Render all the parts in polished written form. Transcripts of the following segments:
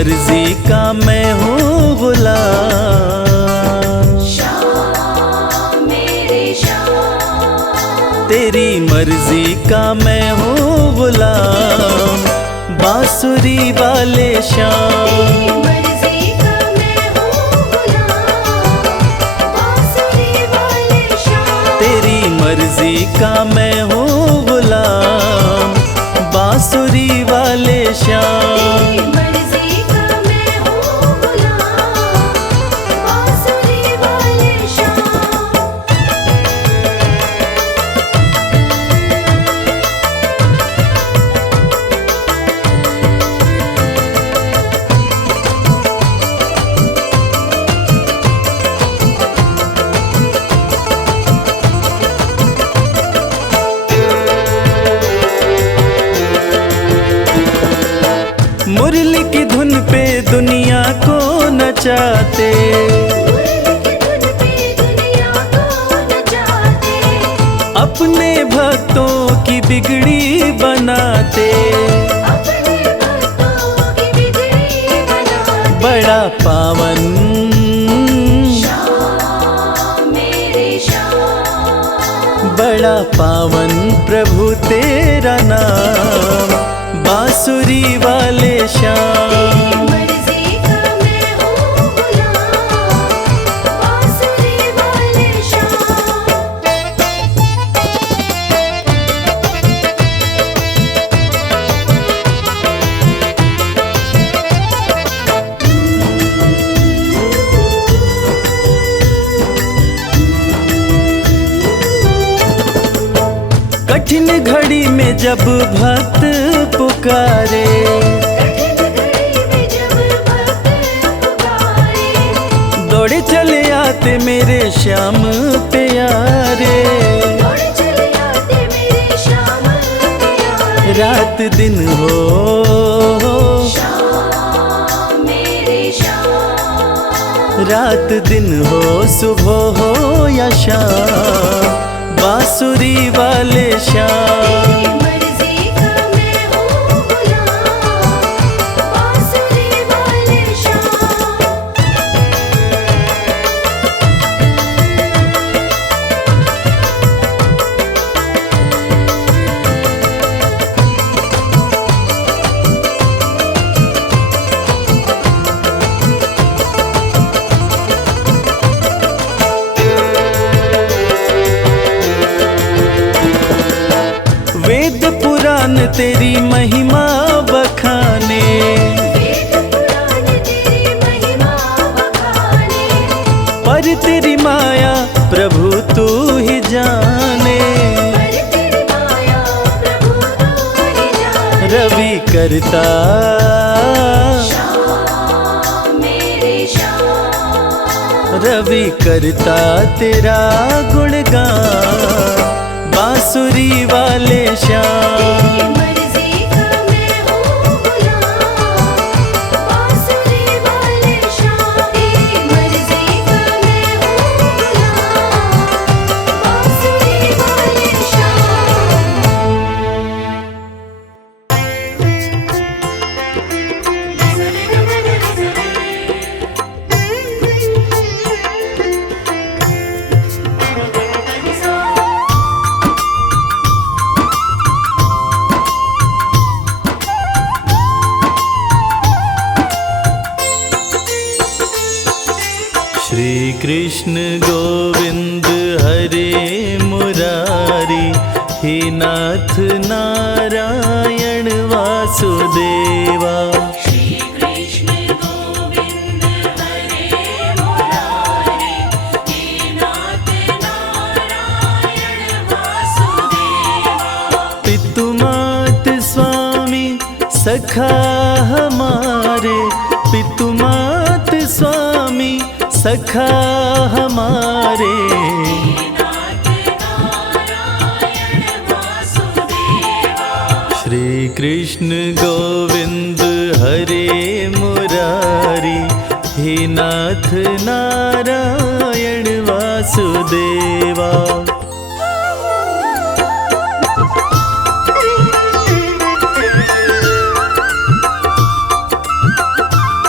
मर्जी का मैं हूँ गुलाम। श्याम मेरे श्याम, तेरी मर्जी का मैं हूँ गुलाम, बांसुरी वाले श्याम। मर्जी का मैं हूँ गुलाम, बांसुरी वाले श्याम। तेरी मर्जी का मैं हूँ गुलाम, बांसुरी वाले श्याम। मर्जी का मैं हूँ गुलाम, बांसुरी वाले श्याम। मुरली की धुन पे दुनिया को नचाते, अपने भक्तों की बिगड़ी बनाते। बड़ा पावन बड़ा पावन प्रभु तेरा नाम, बांसुरी वाले श्याम। मर्जी का मैं हूँ गुलाम, बांसुरी वाले श्याम। कठिन घड़ी में जब भक्त पुकारे, दौड़े चले आते मेरे श्याम प्यारे। रात दिन हो रात दिन हो, सुबह हो या शाम, बांसुरी वाले श्याम। मर्जी का मैं हूँ गुलाम, बांसुरी वाले श्याम। वेद पुराण तेरी महिमा बखाने, वेद पुराण तेरी महिमा बखाने। पर तेरी माया प्रभु तू ही जाने। पर तेरी माया प्रभु तू ही जाने। रवि करता श्याम मेरे श्याम, रवि करता तेरा गुणगान, बांसुरी वाले श्याम। मर्जी का मैं हूँ गुलाम, बांसुरी वाले श्याम। मर्जी का मैं हूँ गुलाम, बांसुरी वाले श्री कृष्ण गोविंद हरे मुरारी, हे नाथ नारायण वासुदेवा। श्री कृष्ण गोविंद हरे मुरारी, हे नाथ नारायण वासुदेवा। पितु मात स्वामी सखा हमारे, पितु मात स्वामी सखा हमारे। श्री कृष्ण गोविंद हरे मुरारी, हे नाथ नारायण वासुदेवा।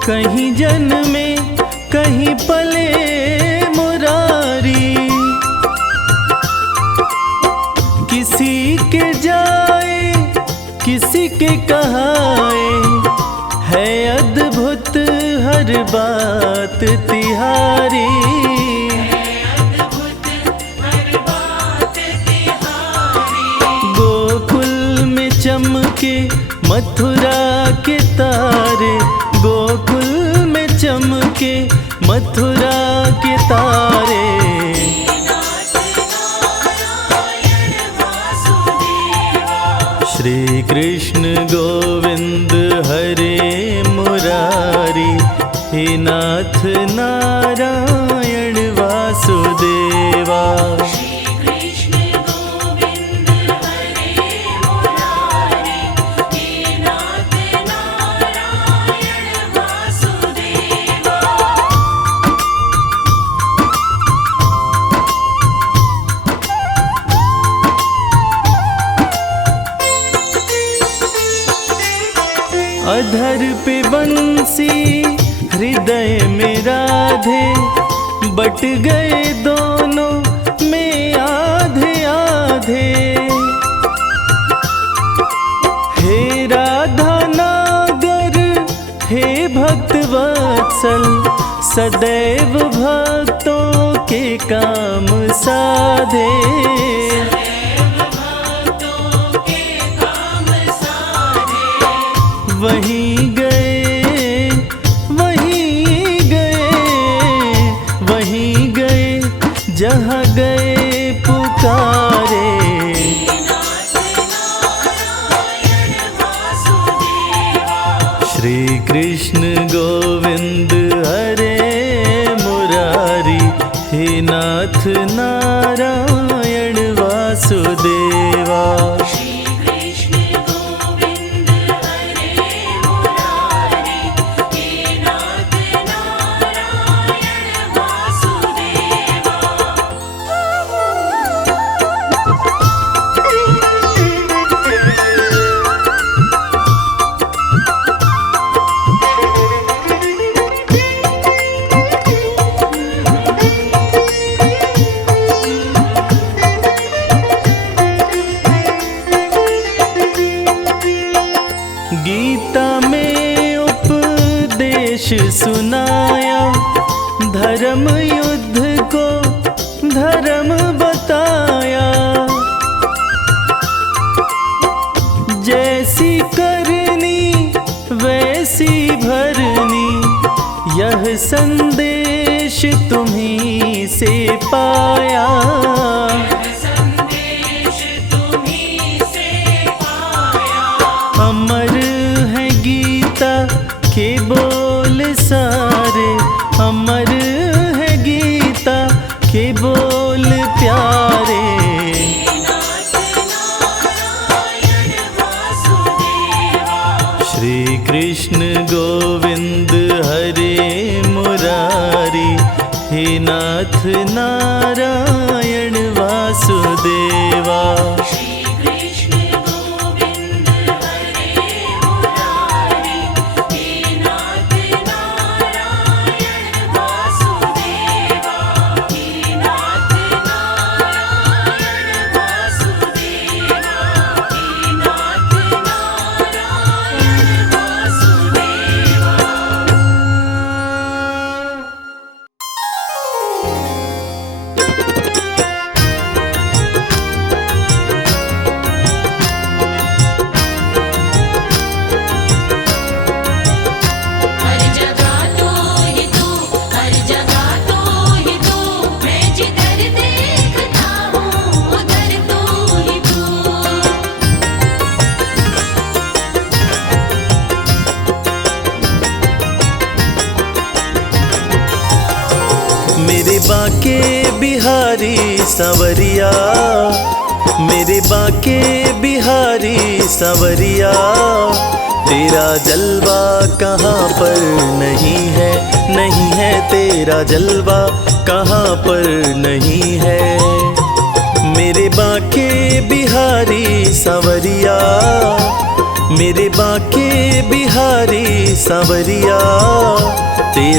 कहीं जन्मे कहीं पले मुरारी, किसी के जाए किसी के कहाए, है अद्भुत हर बात तिहारी। गोकुल में चमके मथुरा के तारे, गोकुल में चमके मथुरा के तारे। श्री कृष्ण गोविंद हरे मुरारी, हे नाथ नारायण वासुदेवा। अधर पे बंसी हृदय में राधे, बट गए दोनों में आधे आधे। हे राधा नागर हे भक्त वत्सल, सदैव भक्तों के काम साधे। वहीं गए वहीं गए वहीं गए जहाँ गए पुकारे। श्री कृष्ण गोविंद हरे मुरारी, हे नाथ नारायण वासुदेवा। गीता में उपदेश सुनाया, धर्म युद्ध को धर्म बताया। जैसी करनी वैसी भरनी, यह संदेश तुम्हीं से पाया। अमर है गीता के बोल सारे, अमर है गीता के बोल प्यारे। श्री कृष्ण गोविंद हरे मुरारी, हे नाथ नारायण वासुदेवा। मेरे बाके बिहारी सांवरिया, मेरे बाके बिहारी सांवरिया। तेरा जलवा कहाँ पर नहीं है, नहीं है तेरा जलवा कहाँ पर नहीं है। मेरे बाके बिहारी सांवरिया, मेरे बाके बिहारी सांवरिया।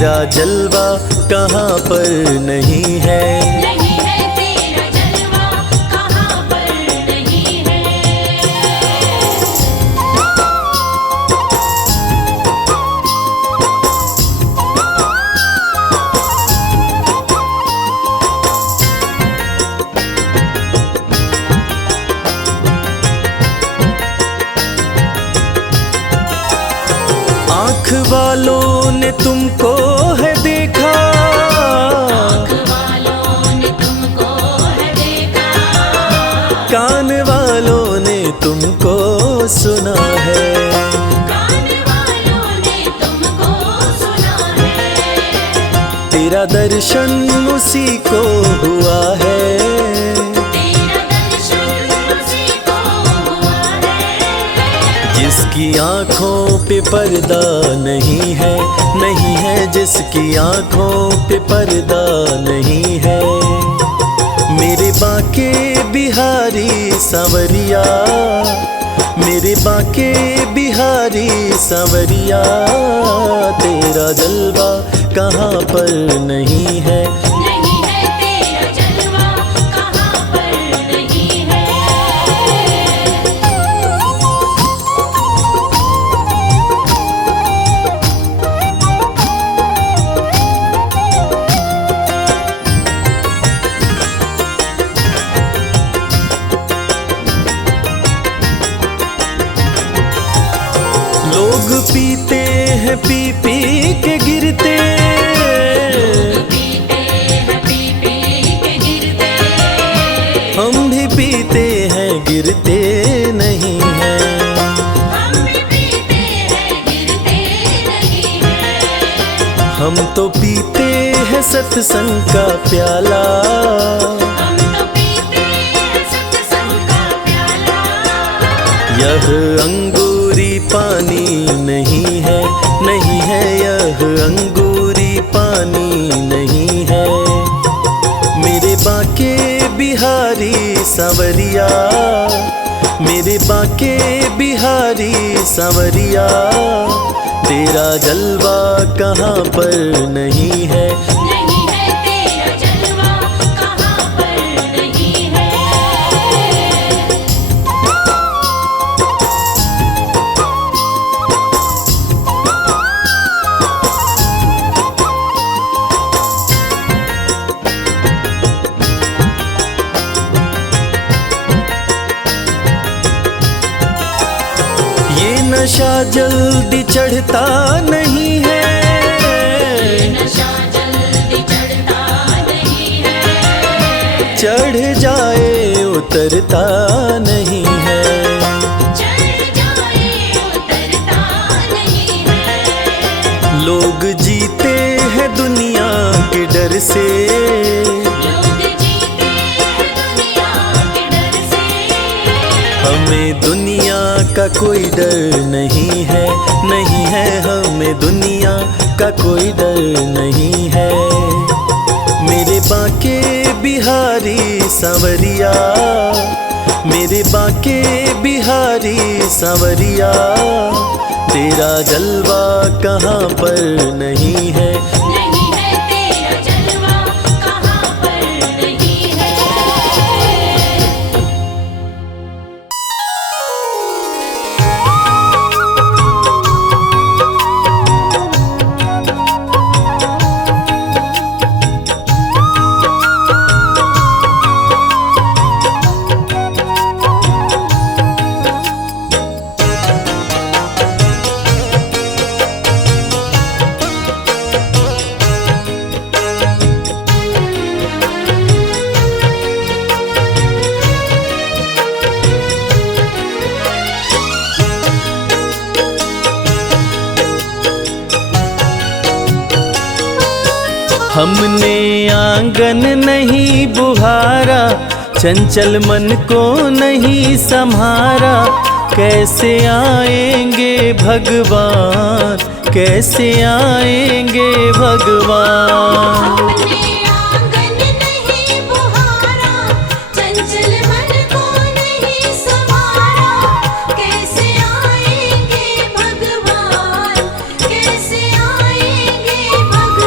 तेरा जलवा कहाँ पर नहीं है। नहीं है तेरा जलवा कहाँ पर नहीं है। आँख वालों ने तुमको है देखा, आँख वालों ने तुमको है देखा, कान वालों ने तुमको सुना है। कान वालों ने तुमको सुना है। तेरा दर्शन उसी को हुआ है, तेरा दर्शन उसी को हुआ है। जिसकी आँखों पे पर्दा नहीं है, नहीं है जिसकी आँखों पे पर्दा नहीं है। मेरे बाके बिहारी सांवरिया, मेरे बाके बिहारी सांवरिया, तेरा जलवा कहाँ पर नहीं है। नहीं है तेरा जलवा कहाँ पर नहीं है। लोग पीते हैं पी पी के गिरते, पीते हैं पी पी के गिरते, हम भी पीते हैं गिरते नहीं हैं। हम भी पीते हैं गिरते नहीं है। हम तो पीते हैं सत्संग का प्याला, हम तो पीते हैं सत्संग का प्याला। यह अंगूरी पानी नहीं है, नहीं है यह अंगूरी पानी नहीं है। मेरे बाके बिहारी सांवरिया, मेरे बाके बिहारी सांवरिया, तेरा जलवा कहाँ पर नहीं है। नहीं है तेरा जलवा कहाँ पर नहीं है। ये नशा जल्दी चढ़ता नहीं है, नशा जल्दी चढ़ता नहीं है। चढ़ जाए उतरता नहीं है। चढ़ जाए उतरता नहीं है। लोग जीते हैं दुनिया के डर से, लोग जीते हैं दुनिया के डर से। हमें दुनिया का कोई डर नहीं है, नहीं है हमें दुनिया का कोई डर नहीं है। मेरे बाके बिहारी सांवरिया, मेरे बाके बिहारी सांवरिया, तेरा जलवा कहाँ पर नहीं है। नहीं है तेरा जलवा कहाँ पर नहीं है। हमने आंगन नहीं बुहारा, चंचल मन को नहीं संहारा। कैसे आएंगे भगवान, कैसे आएंगे भगवान। हमने आंगन नहीं बुहारा, चंचल मन को नहीं संवारा। कैसे आएंगे भगवान, कैसे आएंगे भगवान।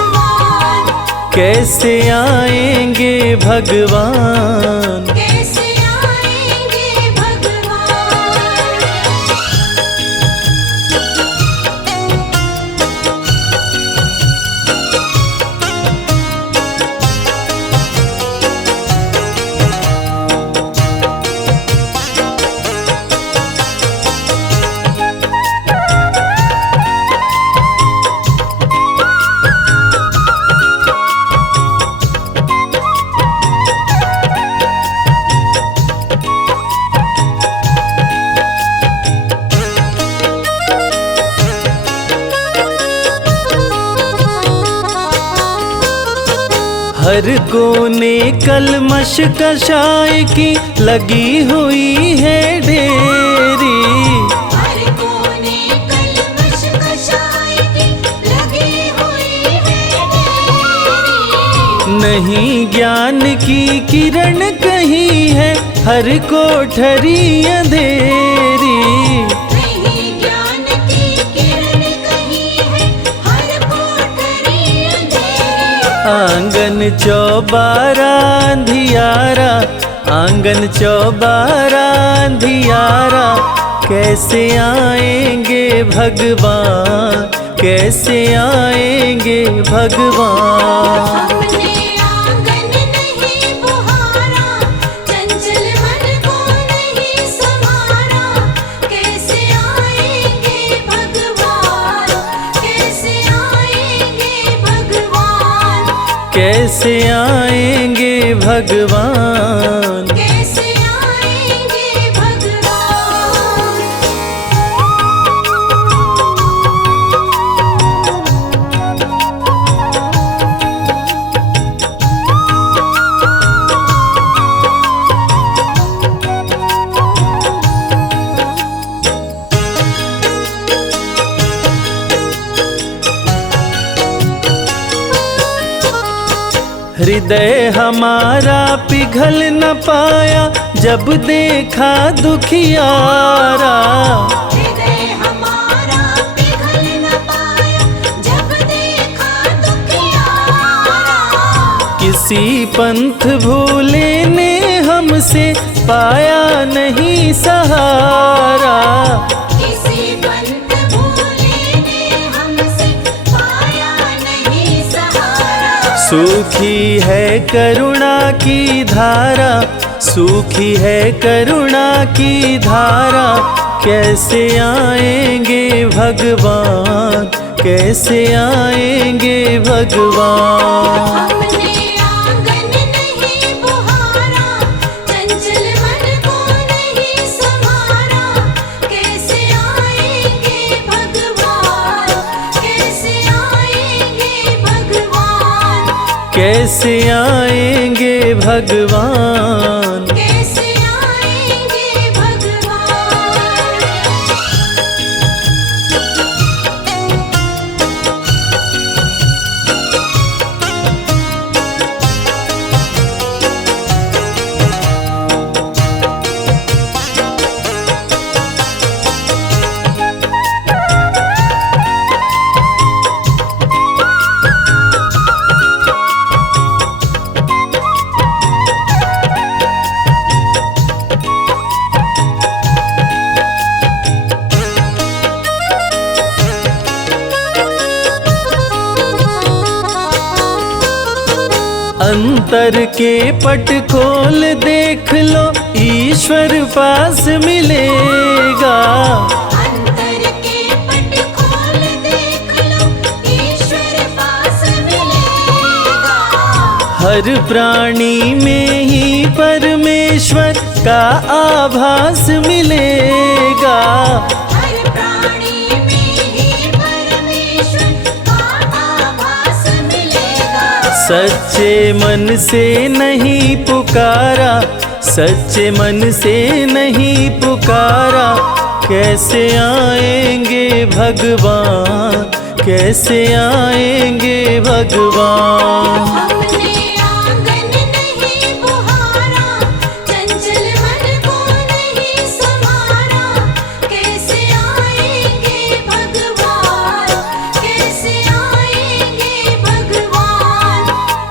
कैसे आएंगे भगवान। कैसे आएंगे भगवान। हर कोने कलमश कशाय की लगी हुई है ढेरी। हर कोने कलमश कशाय की लगी हुई है ढेरी। नहीं ज्ञान की किरण कहीं है हर कोठरी अंधेरी। नहीं ज्ञान की किरण कहीं है हर कोठरी अंधेरी। आंगन चौबारा अंधियारा, आंगन चौबारा अंधियारा, कैसे आएंगे भगवान। कैसे आएंगे भगवान। हमने आंगन नहीं बुहारा, चंचल मन को नहीं संवारा। कैसे आएंगे भगवान। कैसे आएंगे भगवान। कैसे आएंगे भगवान। कैसे आएंगे भगवान। हृदय हमारा पिघल न पाया जब देखा दुखियारा। हृदय हमारा पिघल न पाया जब देखा दुखियारा। किसी पंथ भूले ने हमसे पाया नहीं सहारा। किसी पंथ भूले ने हमसे पाया नहीं सहारा। सूखी है करुणा की धारा, सूखी है करुणा की धारा, कैसे आएंगे भगवान। कैसे आएंगे भगवान। हमने आंगन नहीं बुहारा, चंचल मन को नहीं संवारा। कैसे आएंगे भगवान। कैसे आएंगे भगवान। कैसे आएंगे भगवान। कैसे आएंगे भगवान। अंतर के पट खोल देख लो ईश्वर पास मिलेगा। अंतर के पट खोल देख लो, ईश्वर पास मिलेगा। हर प्राणी में ही परमेश्वर का आभास मिलेगा। हर प्राणी में ही परमेश्वर का आभास मिलेगा। सच्चे मन से नहीं पुकारा, सच्चे मन से नहीं पुकारा, कैसे आएंगे भगवान। कैसे आएंगे भगवान। हमने आंगन नहीं बुहारा, चंचल मन को नहीं संवारा। कैसे आएंगे भगवान। कैसे आएंगे भगवान।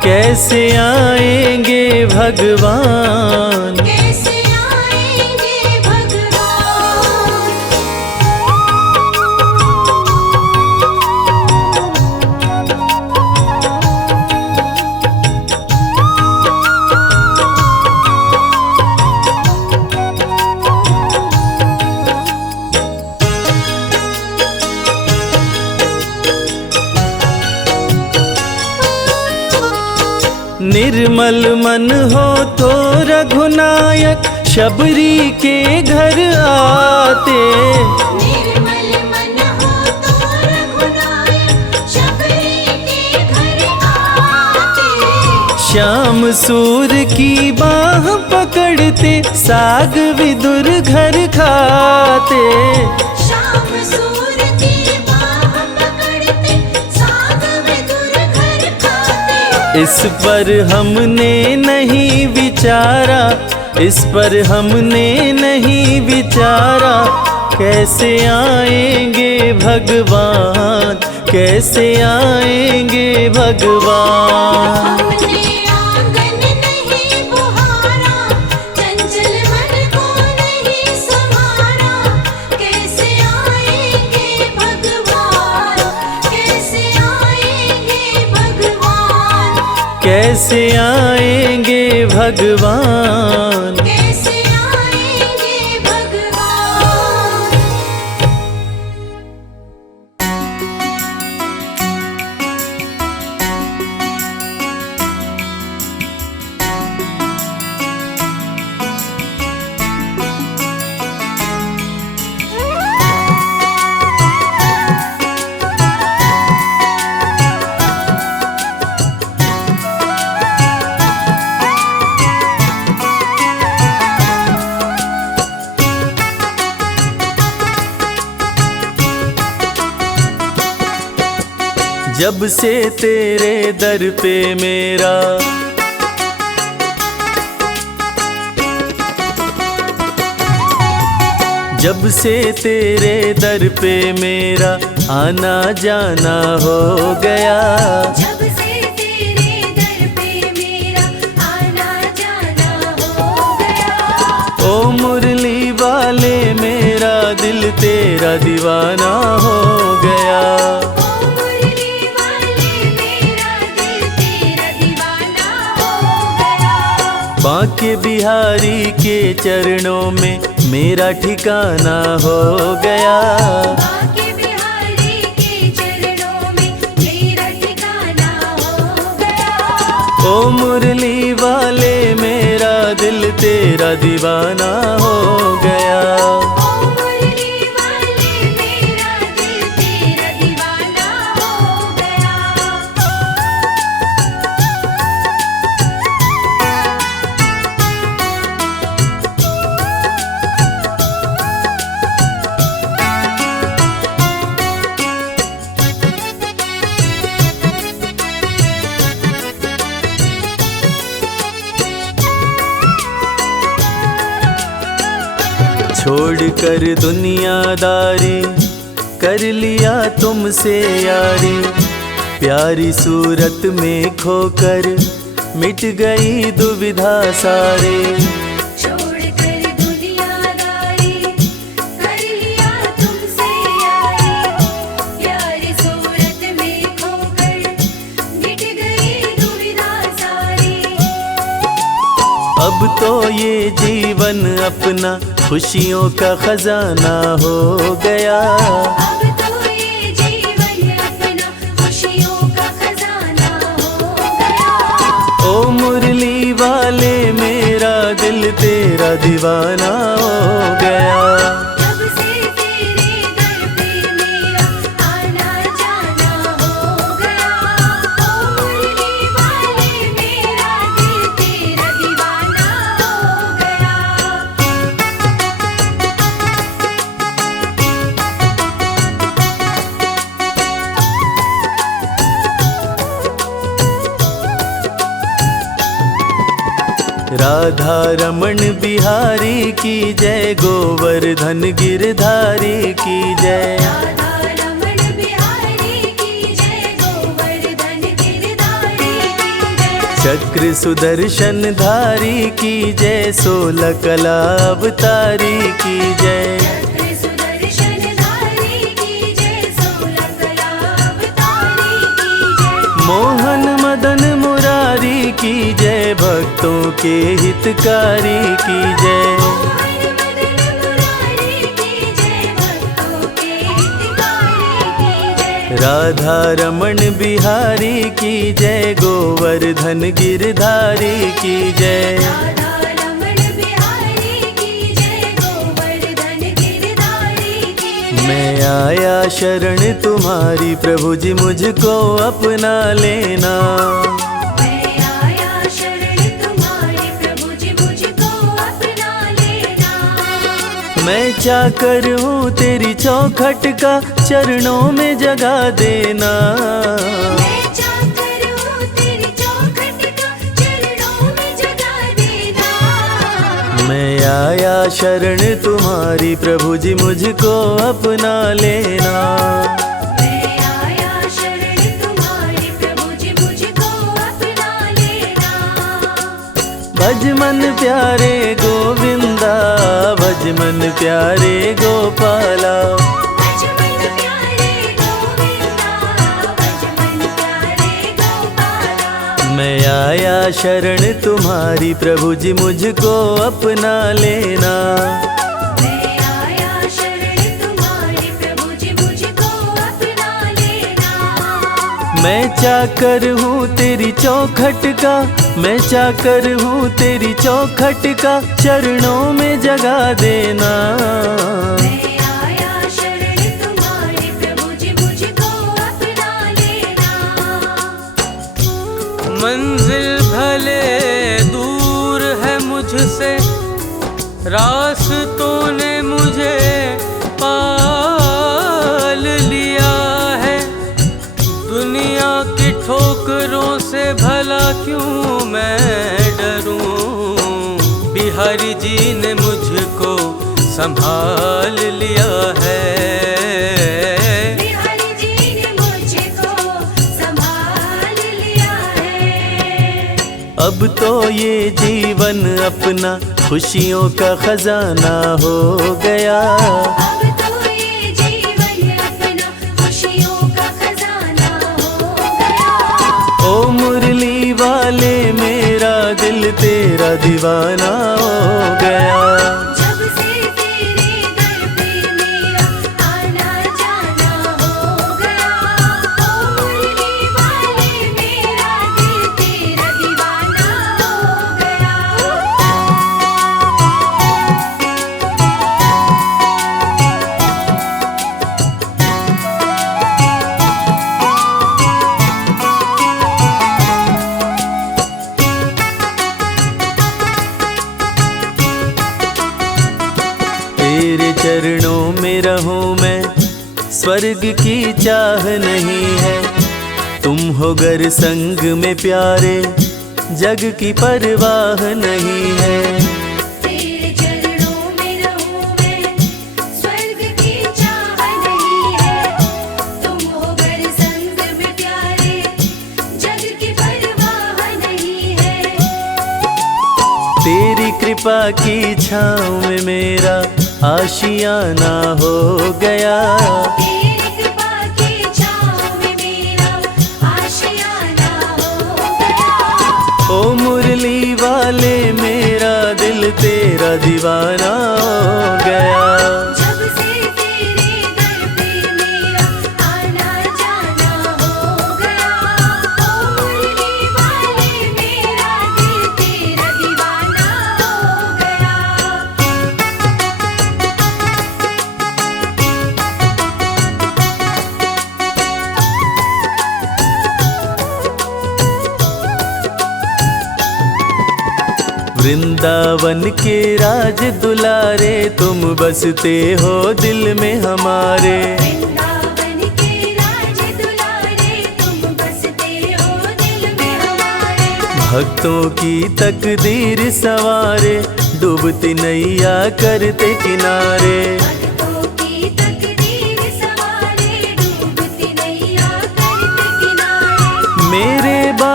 कैसे आएंगे भगवान। कैसे आएंगे भगवान। निर्मल मन हो तो रघुनायक शबरी के घर आते। निर्मल मन हो तो रघुनायक शबरी के घर आते। श्याम सूर की बाह पकड़ते साग विदुर घर खाते। श्याम सूर की बाह पकड़ते साग विदुर घर खाते। इस पर हमने नहीं विचारा, इस पर हमने नहीं विचारा, कैसे आएंगे भगवान, कैसे आएंगे भगवान। हमने आंगन नहीं बुहारा, चंचल मन को नहीं संभारा, कैसे आएंगे भगवान, कैसे आएंगे भगवान। कैसे आएंगे भगवान। कैसे आएंगे भगवान। जब से तेरे दर पे मेरा जब से तेरे दर पे मेरा आना जाना हो गया। जब से तेरे दर पे मेरा आना जाना हो गया। ओ मुरली वाले मेरा दिल तेरा दीवाना हो गया। ओ मुरली वाले मेरा दिल तेरा दीवाना हो गया। बांके बिहारी के चरणों में मेरा ठिकाना हो गया। बांके बिहारी के चरणों में मेरा ठिकाना हो गया। ओ मुरली वाले मेरा दिल तेरा दीवाना हो गया। ओ मुरली वाले मेरा दिल तेरा दीवाना हो गया। छोड़कर दुनियादारी कर लिया तुमसे यारी। प्यारी सूरत में खोकर मिट गई दुविधा सारे। छोड़कर दुनियादारी कर लिया तुमसे यारी। प्यारी सूरत में खोकर मिट गई दुविधा सारी। अब तो ये जीवन अपना खुशियों का खजाना हो गया। अब तो ये जीवन अपना खुशियों का खजाना हो गया। ओ मुरली वाले मेरा दिल तेरा दीवाना हो गया। जब से तेरे दर पे मेरा आना जाना हो गया। ओ मुरली वाले मेरा दिल तेरा दीवाना हो गया। राधा रमण बिहारी की जय, गोवर्धन गिरधारी की जय। राधा रमण बिहारी की जय, गोवर्धन गिरधारी की जय। चक्र सुदर्शन धारी की जय, 16 कला अवतारी की जय। चक्र सुदर्शन धारी की जय, 16 कला अवतारी की जय। मोहन मदन मुरारी की जय, भक्तों के हितकारी की जय। मोहन मदन मुरारी की जय, भक्तों के हितकारी की जय। राधा रमण बिहारी की जय, गोवर्धन गिरधारी की जय। राधा रमण बिहारी की जय, गोवर्धन गिरधारी की जय। मैं आया शरण तुम्हारी, प्रभु जी मुझको अपना लेना। मैं आया शरण तुम्हारी, प्रभु जी मुझको अपना लेना। मैं चाकर हूँ तेरी चौखट का, चरणों में जगा देना। मैं चाकर हूँ तेरी चौखट का, चरणों में जगा देना। मैं आया शरण तुम्हारी, प्रभु जी मुझको अपना लेना। मैं आया शरण तुम्हारी, प्रभु जी मुझको अपना लेना। भज मन प्यारे गोविंदा, भज मन प्यारे गोपाला। भज मन प्यारे गोविंदा, भज मन प्यारे गोपाला। मैं आया शरण तुम्हारी, प्रभु जी मुझको अपना लेना। मैं आया शरण तुम्हारी, प्रभु जी मुझको अपना लेना। मैं चाकर हूँ तेरी चौखट का, मैं चाकर हूँ तेरी चौखट का, चरणों में जगा देना। मैं आया शरण तुम्हारी, प्रभु जी मुझको अपना लेना। मंजिल भले दूर है मुझसे, रास्तों ने मुझे पाल लिया है। दुनिया की ठोकरों से भला क्यों मैं डरूं, बिहारी जी ने मुझको संभाल लिया है। बिहारी जी ने मुझको संभाल लिया है। अब तो ये जीवन अपना खुशियों का खजाना हो गया। अब तो ये जीवन अपना खुशियों का खजाना हो गया। ओ मुरली वाले मेरा दिल तेरा दीवाना हो गया। जब से तेरे दर पे मेरा आना जाना हो गया। ओ मुरली वाले मेरा दिल तेरा दीवाना हो गया। तेरे चरणों में रहूं मैं, स्वर्ग की चाह नहीं है। तुम हो गर संग में प्यारे, जग की परवाह नहीं है। तेरे चरणों में रहूं मैं, स्वर्ग की चाह नहीं है। तुम हो गर संग में प्यारे, जग की परवाह नहीं है। तेरी कृपा की छाँव में मेरा आशियाना हो गया। तेरी कृपा की छाँव में मेरा आशियाना हो गया। ओ मुरली वाले मेरा दिल तेरा दीवाना हो गया। जब से तेरे दर पे मेरा आना जाना हो गया। ओ मुरली वाले मेरा दिल तेरा दीवाना हो गया। वृंदावन के राज दुलारे, तुम बसते हो दिल में हमारे। वृंदावन के राज दुलारे, तुम बसते हो दिल में हमारे। भक्तों की तकदीर सवारे, डूबती नैया करते किनारे। भक्तों की तकदीर सवारे, डूबती नैया करते किनारे। मेरे बाल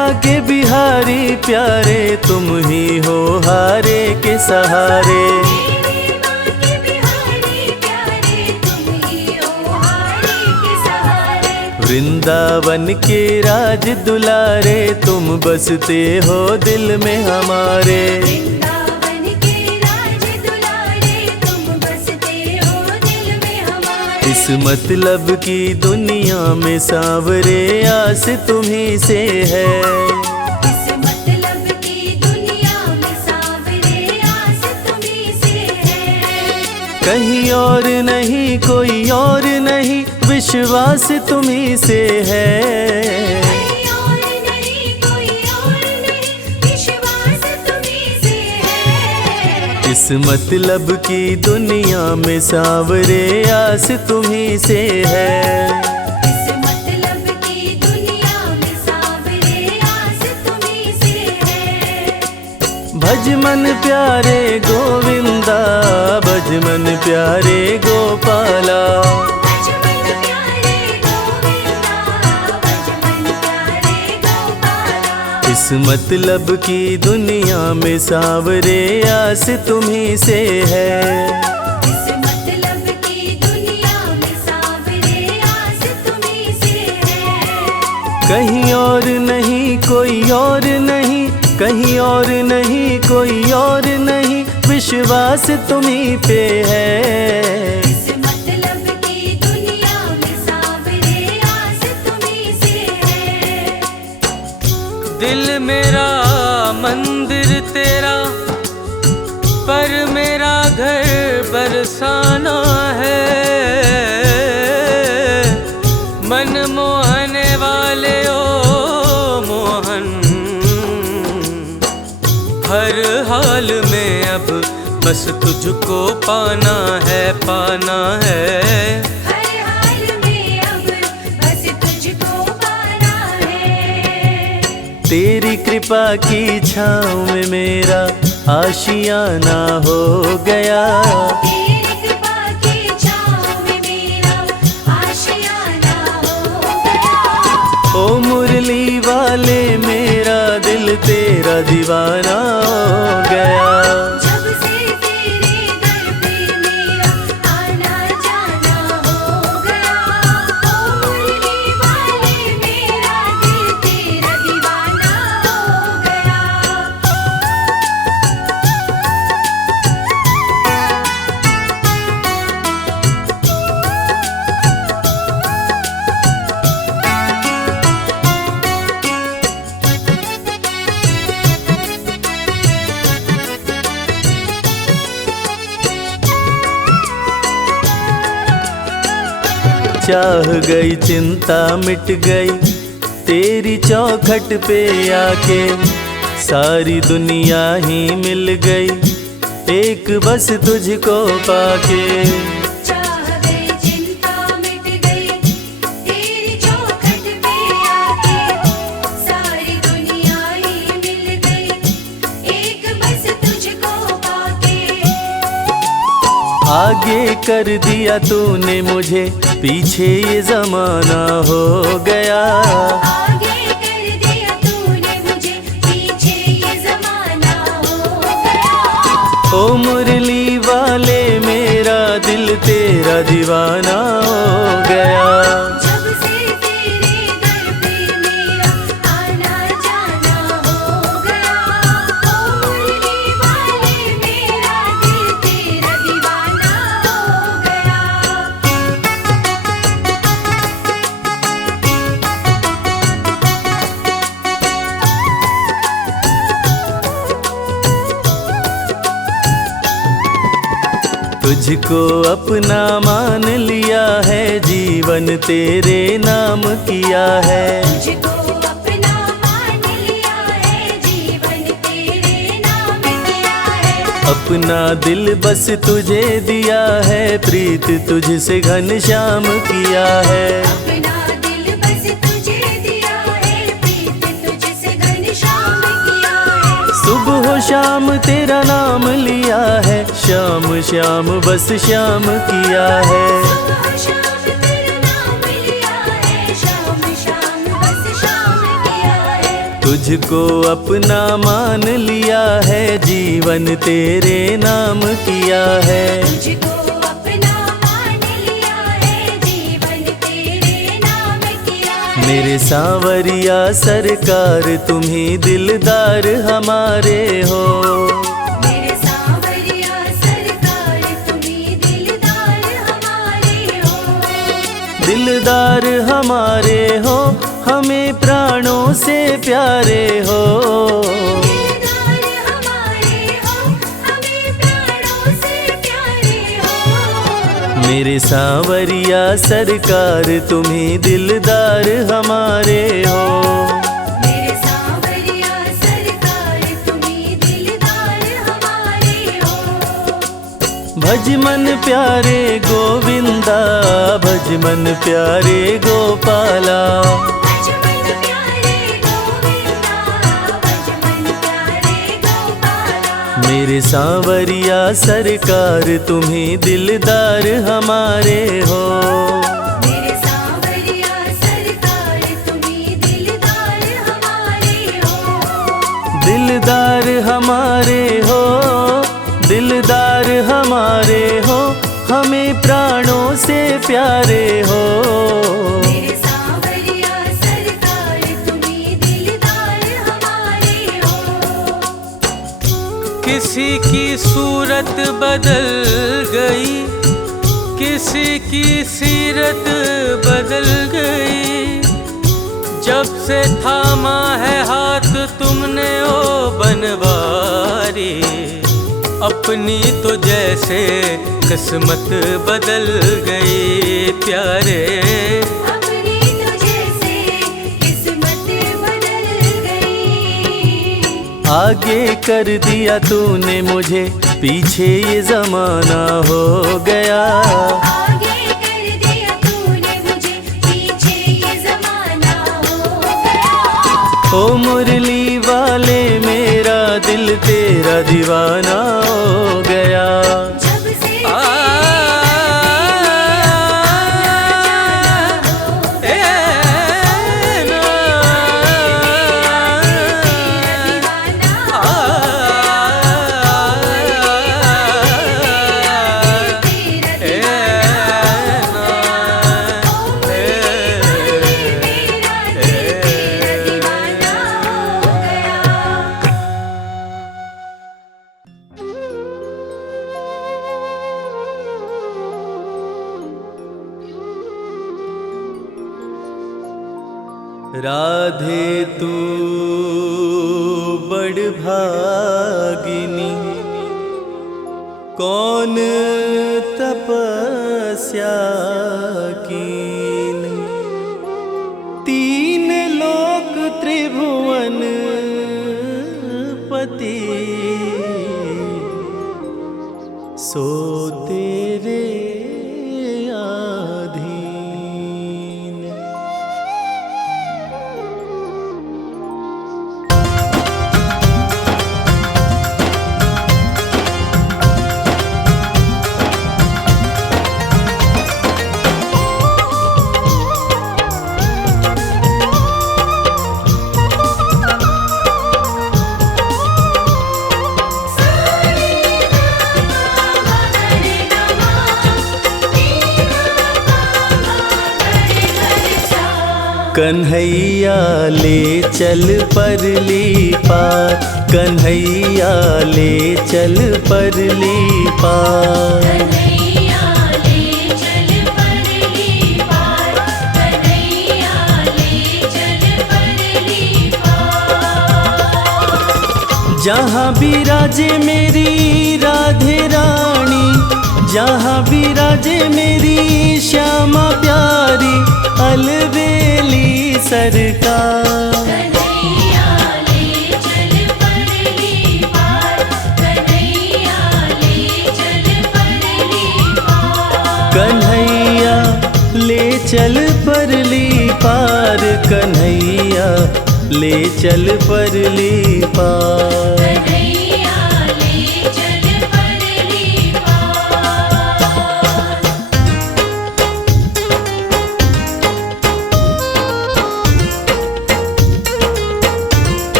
के बिहारी प्यारे तुम ही हो हारे के सहारे। मेरे माँ के बिहारी प्यारे तुम ही हो हारे के सहारे। वृंदावन के राज दुलारे तुम बसते हो दिल में हमारे। वृंदावन के राज दुलारे तुम बसते हो दिल में हमारे। इस मतलब की दुनिया में सांवरे आस तुम्ही से है। इस मतलब की दुनिया में सांवरे आस तुम्ही से है। कहीं और नहीं कोई और नहीं विश्वास तुम्ही से है। कहीं और नहीं कोई और नहीं विश्वास तुम्ही से है। इस मतलब की दुनिया में सांवरे आस तुम्ही से है। इस मतलब की दुनिया में सांवरे आस तुम्ही से है। भज मन प्यारे गोविंदा भज मन प्यारे गोपाला। बचपन प्यारे गोविंदा बचपन प्यारे गोपाला। इस मतलब की दुनिया में सांवरे आस तुम्ही से है। इस मतलब की दुनिया में सांवरे आस तुम्ही से है। कहीं और नहीं कोई और नहीं कहीं और नहीं कोई और नहीं विश्वास तुम्ही पे है। इस मतलब की दुनिया में सांवरे आस तुम्ही से है। दिल मेरा मंदिर तेरा, पर मेरा घर बरसाना है। मन मोहने वाले ओ मोहन, हर हाल में अब बस तुझको पाना है पाना है। हर हाल में अब बस तुझको पाना है। तेरी कृपा की छाँव में मेरा आशियाना हो गया। तेरी कृपा की छाँव में मेरा आशियाना हो गया। ओ मुरली वाले मेरा दिल तेरा दीवाना हो गया। जब से तेरे दर पे मेरा आना जाना हो गया। ओ मुरली वाले मेरा दिल तेरा दीवाना हो गया। चाह गई चिंता मिट गई तेरी चौखट पे आके। सारी दुनिया ही मिल गई एक बस तुझको पाके। चाह गई चिंता मिट गई तेरी चौखट पे आके। सारी दुनिया ही मिल गई एक बस तुझको पाके। आगे कर दिया तूने मुझे पीछे ये जमाना हो गया। आगे कर दिया तूने मुझे पीछे ये जमाना हो गया। ओ मुरली वाले मेरा दिल तेरा दीवाना हो गया। जब से तेरे दर पे मेरा आना जाना हो गया। ओ मुरली वाले मेरा दिल तेरा दीवाना हो गया। तुझको अपना मान लिया है जीवन तेरे नाम किया है। तुझको अपना मान लिया है जीवन तेरे नाम किया है। अपना दिल बस तुझे दिया है प्रीत तुझसे घनश्याम किया है। अपना दिल बस तुझे दिया है प्रीत तुझसे घनश्याम किया है। सुबह शाम तेरा नाम लिया है श्याम श्याम बस श्याम किया है। सुबह शाम तेरा नाम लिया है शाम शाम बस शाम किया है। तुझको अपना मान लिया है, जीवन तेरे नाम किया है। तुझको अपना मान लिया है, जीवन तेरे नाम किया है। मेरे सांवरिया सरकार तुम ही दिलदार हमारे हो। मेरे सांवरिया सरकार तुम ही दिलदार हमारे हो। दिलदार हमारे हो, हमें प्राणों से प्यारे हो। दिलदार हमारे हो, हमें प्राणों से प्यारे हो। मेरे सांवरिया सरकार तुम ही दिलदार हमारे हो। मेरे सांवरिया सरकार तुम ही दिलदार हमारे हो। भज मन प्यारे गोविंदा, भज मन प्यारे गोपाला। भज मन प्यारे गोविंदा, भज मन प्यारे गोपाला। मेरे सांवरिया सरकार तुम ही दिलदार हमारे हो। मेरे सांवरिया सरकार तुम ही दिलदार हमारे हो। दिलदार हमारे हो, दिलदार हमारे हो, हमें प्राणों से प्यारे हो। मेरे सांवरिया सरकार तुम ही दिलदार हमारे हो। किसी की सूरत बदल गई, किसी की सीरत बदल गई। जब से थामा है हाथ तुमने ओ बनवारी, अपनी तो जैसे किस्मत बदल गई प्यारे। अपनी तो जैसे किस्मत बदल गई। आगे कर दिया तूने मुझे, पीछे ये जमाना हो गया। आगे कर दिया तूने मुझे, पीछे ये जमाना हो गया। ओ मुरली वाले मेरा दिल तेरा दीवाना हो गया। जब से राधे तू बड़ भागिनी, कौन तपस्या कीन। तीन लोक त्रिभुवन पति, सो तेरे आधीन। कन्हैया ले चल परली पार, कन्हैया ले चल परली पार। कन्हैया ले चल परली पार, कन्हैया ले चल परली पार। जहाँ विराजे मेरी राधे रानी, जहाँ विराजे मेरी श्यामा प्यारी, अलबेली सरकार। कन्हैया ले चल परली पार, कन्हैया ले चल परली पार। कन्हैया ले चल परली पार, कन्हैया ले चल परली पार। कन्हैया ले चल परली पार।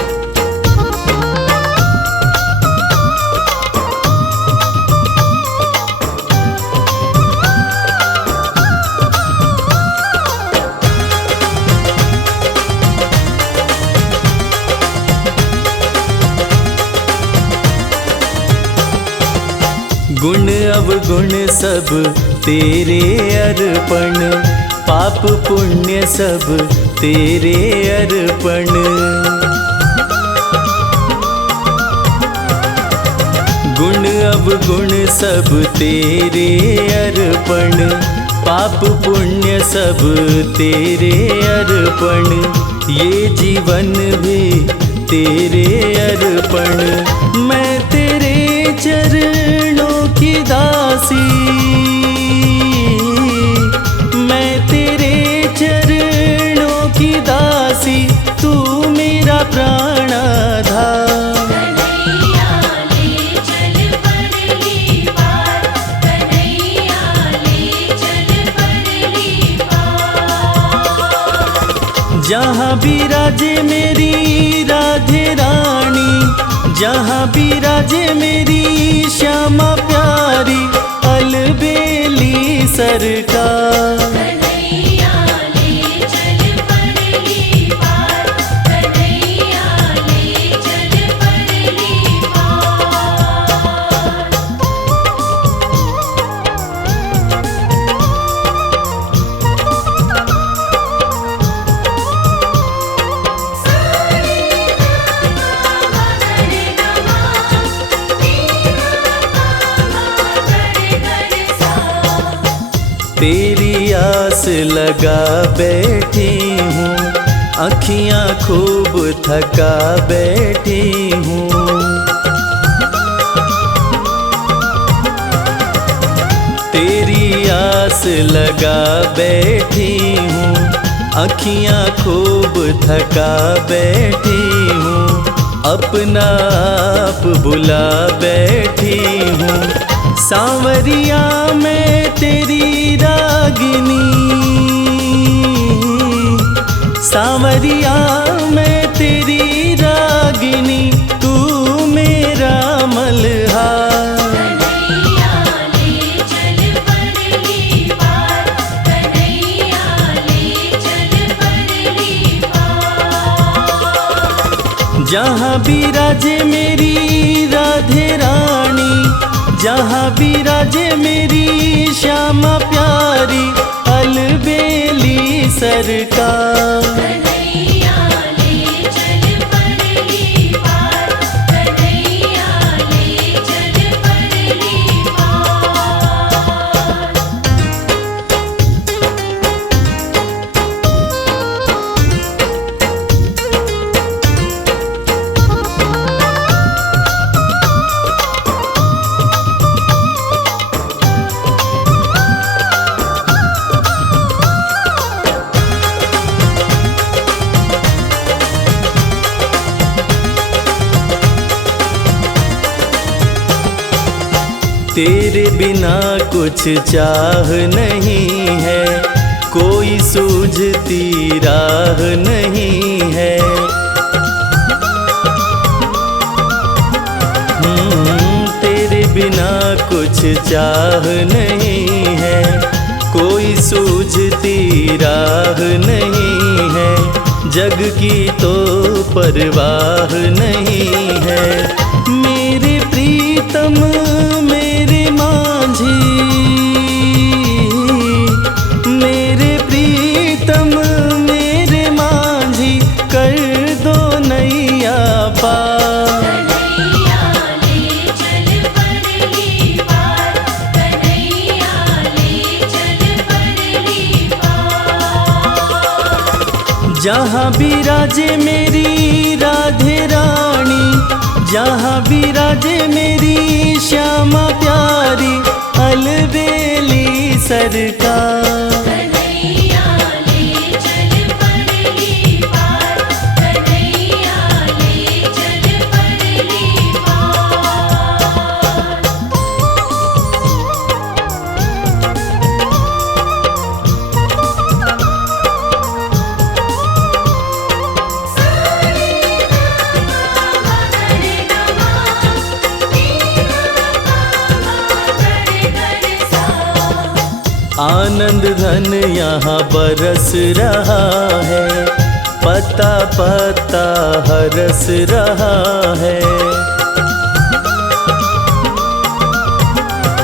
गुण अवगुण सब तेरे अर्पण, पाप पुण्य सब तेरे अर्पण। गुण अवगुण सब तेरे अर्पण, पाप पुण्य सब तेरे अर्पण। ये जीवन भी तेरे अर्पण, मैं तेरे चरणों की दासी, मैं तेरे चरणों की दासी, तू मेरा प्राणाधार। कन्हैया ले चल परली पार, कन्हैया ले चल परली पार। जहाँ विराजे मेरी राधे रानी, जहाँ विराजे मेरी श्यामा प्यारी, अलबेली सरकार। कन्हैया ले चल परली पार, कन्हैया ले चल परली पार। तेरी आस लगा बैठी हूँ, अखियाँ खूब थका बैठी हूँ। तेरी आस लगा बैठी हूँ, अखियाँ खूब थका बैठी हूँ। अपना आप बुला बैठी हूँ, सांवरिया मैं तेरी रागिनी, सांवरिया मैं तेरी रागिनी, तू मेरा मल्हार। कन्हैया ले चल परली पार, कन्हैया ले चल परली पार। जहाँ विराजे मेरी राधे रानी, जहाँ विराजे मेरी श्यामा प्यारी, अलबेली सरकार। कन्हैया ले चल परली पार, कन्हैया ले चल परली पार। तेरे बिना कुछ चाह नहीं है, कोई सूझती राह नहीं है। तेरे बिना कुछ चाह नहीं है, कोई सूझती राह नहीं है। जग की तो परवाह नहीं है। मेरे प्रीतम मेरे मांझी, मेरे प्रीतम मेरे मांझी, कर दो नैया पार। कन्हैया ले चल परली पार, कन्हैया ले चल परली पार। जहाँ विराजे मेरी राधे रानी, जहाँ विराजे मेरी श्यामा प्यारी, अलबेली सरकार। कन्हैया ले चल परली पार, कन्हैया ले चल परली पार। आनंद धन यहाँ बरस रहा है, पता पता हरस रहा है।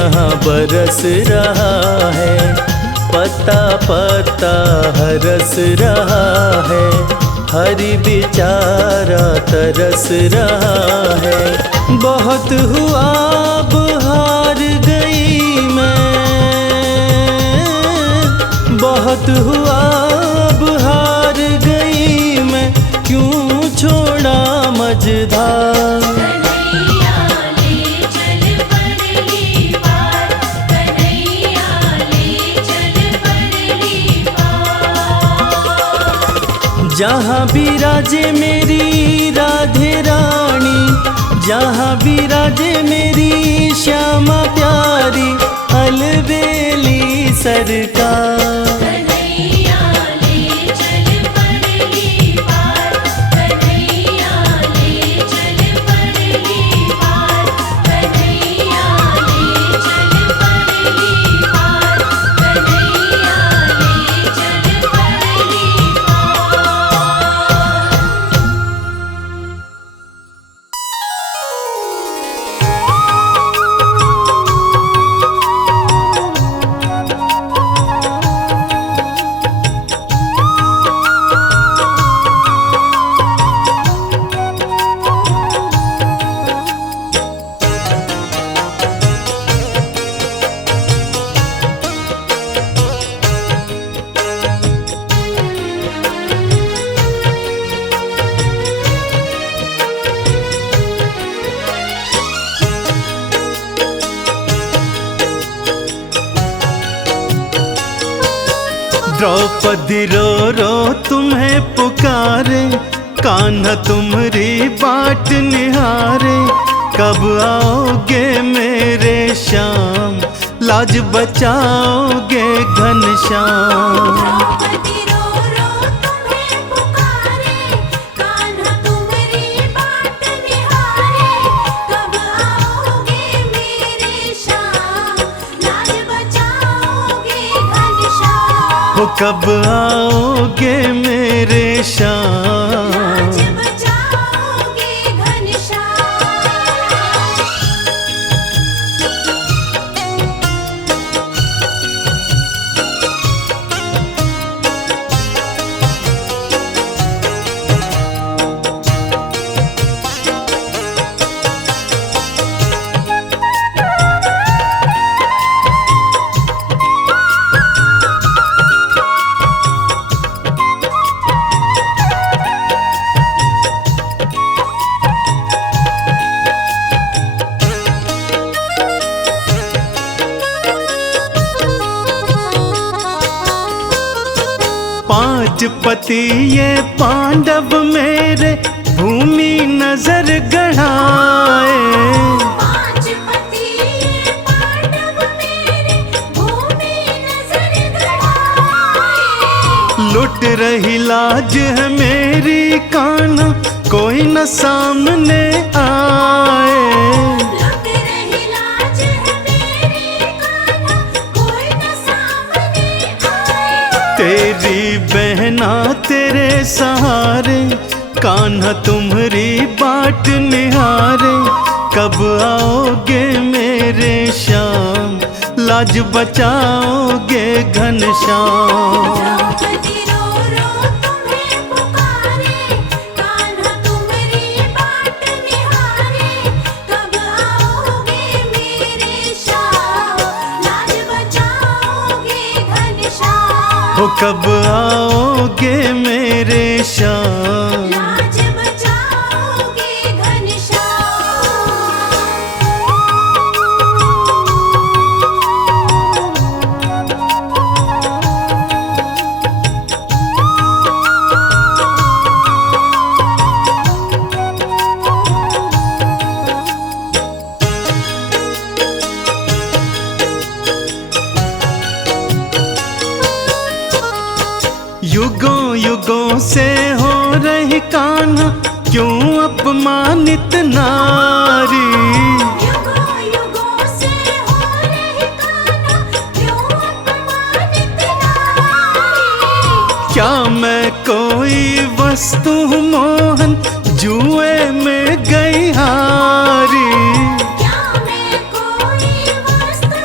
यहाँ बरस रहा है, पत्ता पत्ता हरस रहा है, हरि बेचारा तरस रहा है। बहुत हुआ अब हार गई मैं, बहुत हुआ अब हार गई मैं, क्यों छोड़ा मझधार। कन्हैया ले चल परली पार, कन्हैया ले चल परली पार। जहाँ विराजे मेरी राधे रानी, जहाँ विराजे मेरी श्यामा प्यारी, अलबेली सरकार। कन्हैया ले चल परली पार, कन्हैया ले चल परली पार, कन्हैया ले चल परली पार, कन्हैया ले चल परली पार। द्रौपदी रो रो तुम्हें पुकारे, कान्हा तुम्हारी बाट निहारे। कब आओगे मेरे श्याम, लाज बचाओगे घनश्याम। द्रौपदी रो रो तुम्हें पुकारे, कान्हा तुम्हारी बाट निहारे। कब आओगे मेरे श्याम, लाज बचाओगे घनश्याम। हो कब आओगे मेरे श्याम, लाज बचाओगे घनश्याम। पांच पति ये पांडव मेरे, भूमि नजर गढ़ाए। पांच पति ये पांडव मेरे, भूमि नजर गढ़ाए। लुट रही लाज है मेरी कान्हा, कोई न सामने आए। लुट रही लाज है मेरी कान्हा, कोई न सामने आए। तेरी बहना तेरे सहारे, कान्हा तुम्हारी बाट निहारे। कब आओगे मेरे श्याम, लाज बचाओगे घनश्याम। द्रौपदी रो रो तुम्हें पुकारे, कान्हा तुम्हारी बाट निहारे। कब आओगे मेरे श्याम, लाज बचाओगे घनश्याम। हो कब आओगे मेरे श्याम, लाज बचाओगे घनश्याम। युगों युगों से हो रही कान्हा, क्यों अपमानित नारी। युगों युगों से हो रही कान्हा, क्यों अपमानित नारी। क्या मैं कोई वस्तु हूँ मोहन, जुए में गई हारी। क्या मैं कोई वस्तु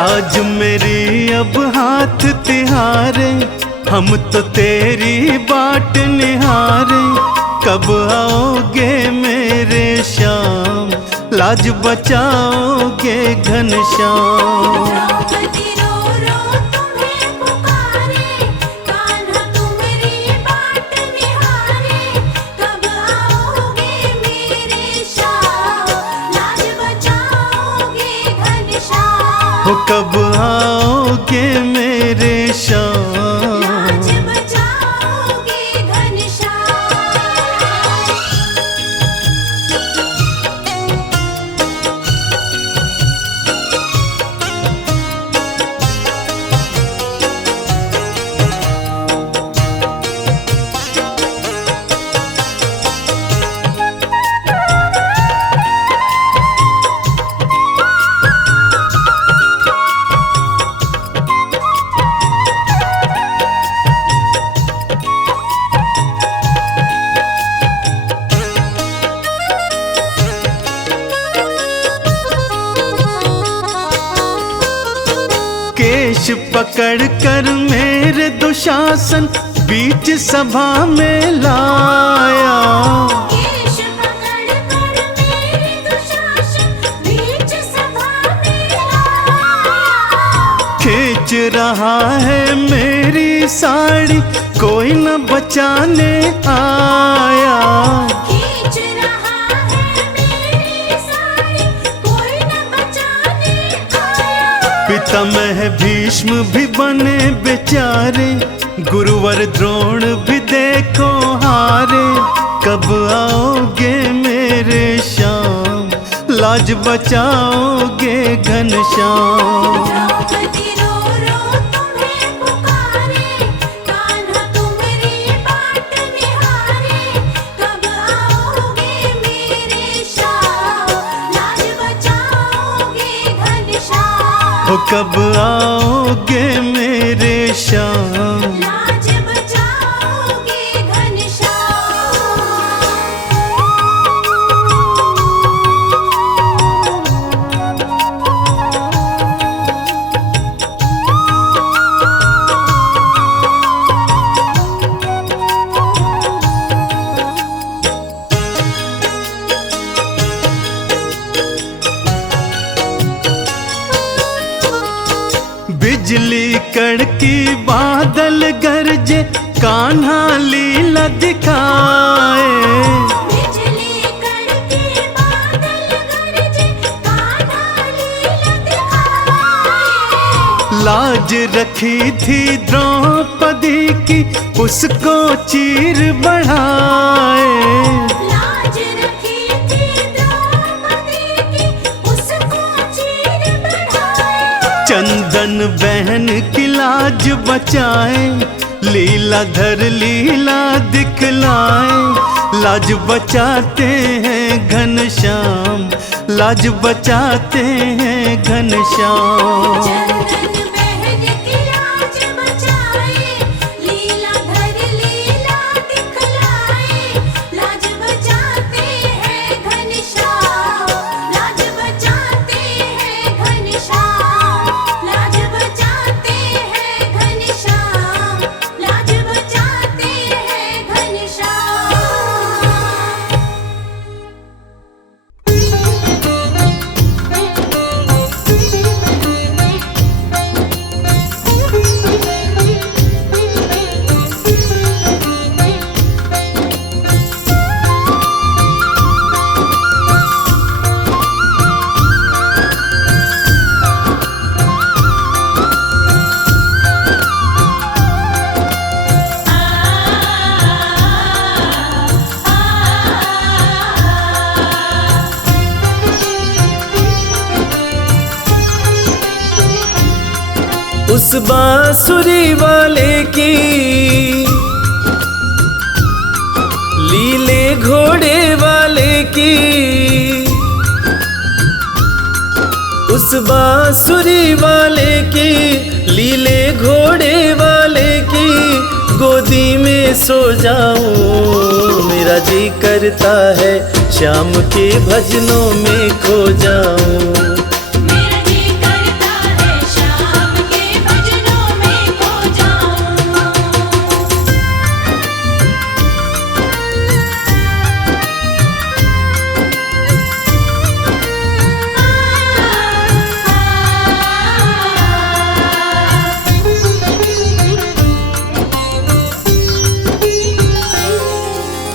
लाज मेरी अब हाथ तिहारे, हम तो तेरी बाट निहारे। कब आओगे मेरे श्याम, लाज बचाओगे घनश्याम। द्रौपदी रो रो तुम्हें पुकारे, कान्हा तुम्हारी बाट निहारे। कब आओगे मेरे श्याम, लाज बचाओगे घनश्याम। हो कब आओगे मेरे श्याम, लाज बचाओगे घनश्याम। केश पकड़ कर मेरे दुशासन बीच सभा में लाया। केश पकड़ कर मेरे दुशासन बीच सभा में लाया। खींच रहा है मेरी साड़ी, कोई न बचाने आया। खींच रहा है मेरी साड़ी, कोई न बचाने आया। पितामह भीष्म भी बने बेचारे, गुरुवर द्रोण भी देखो हारे। कब आओगे मेरे श्याम, लाज बचाओगे घनश्याम। द्रौपदी रो रो तुम्हें पुकारे, कान्हा तुम्हारी बाट निहारे। कब आओगे मेरे श्याम, लाज बचाओगे घनश्याम। हो कब आओगे मेरे श्याम, लाज बचाओगे घनश्याम। बिजली कड़की बादल गरजे, कान्हा लीला दिखाए। बिजली कड़के बादल गरजे, कान्हा लीला दिखाए। लाज रखी थी द्रौपदी की, उसको चीर बढ़ाए। लाज रखी थी द्रौपदी की, उसको चीर बढ़ाए। चंदन बहन की लाज बचाए, लीलाधर लीला दिखलाए। लाज बचाते हैं घनश्याम, लाज बचाते हैं घनश्याम। चंदन बहन की लाज बचाए, लीलाधर लीला दिखलाए। लाज बचाते हैं घनश्याम, लाज बचाते हैं घनश्याम। लाज बचाते हैं घनश्याम, लाज बचाते हैं घनश्याम। उस बांसुरी वाले की लीले घोड़े वाले की, उस बांसुरी वाले की लीले घोड़े वाले की गोदी में सो जाऊं। मेरा जी करता है श्याम के भजनों में खो जाऊं। मेरा जी करता है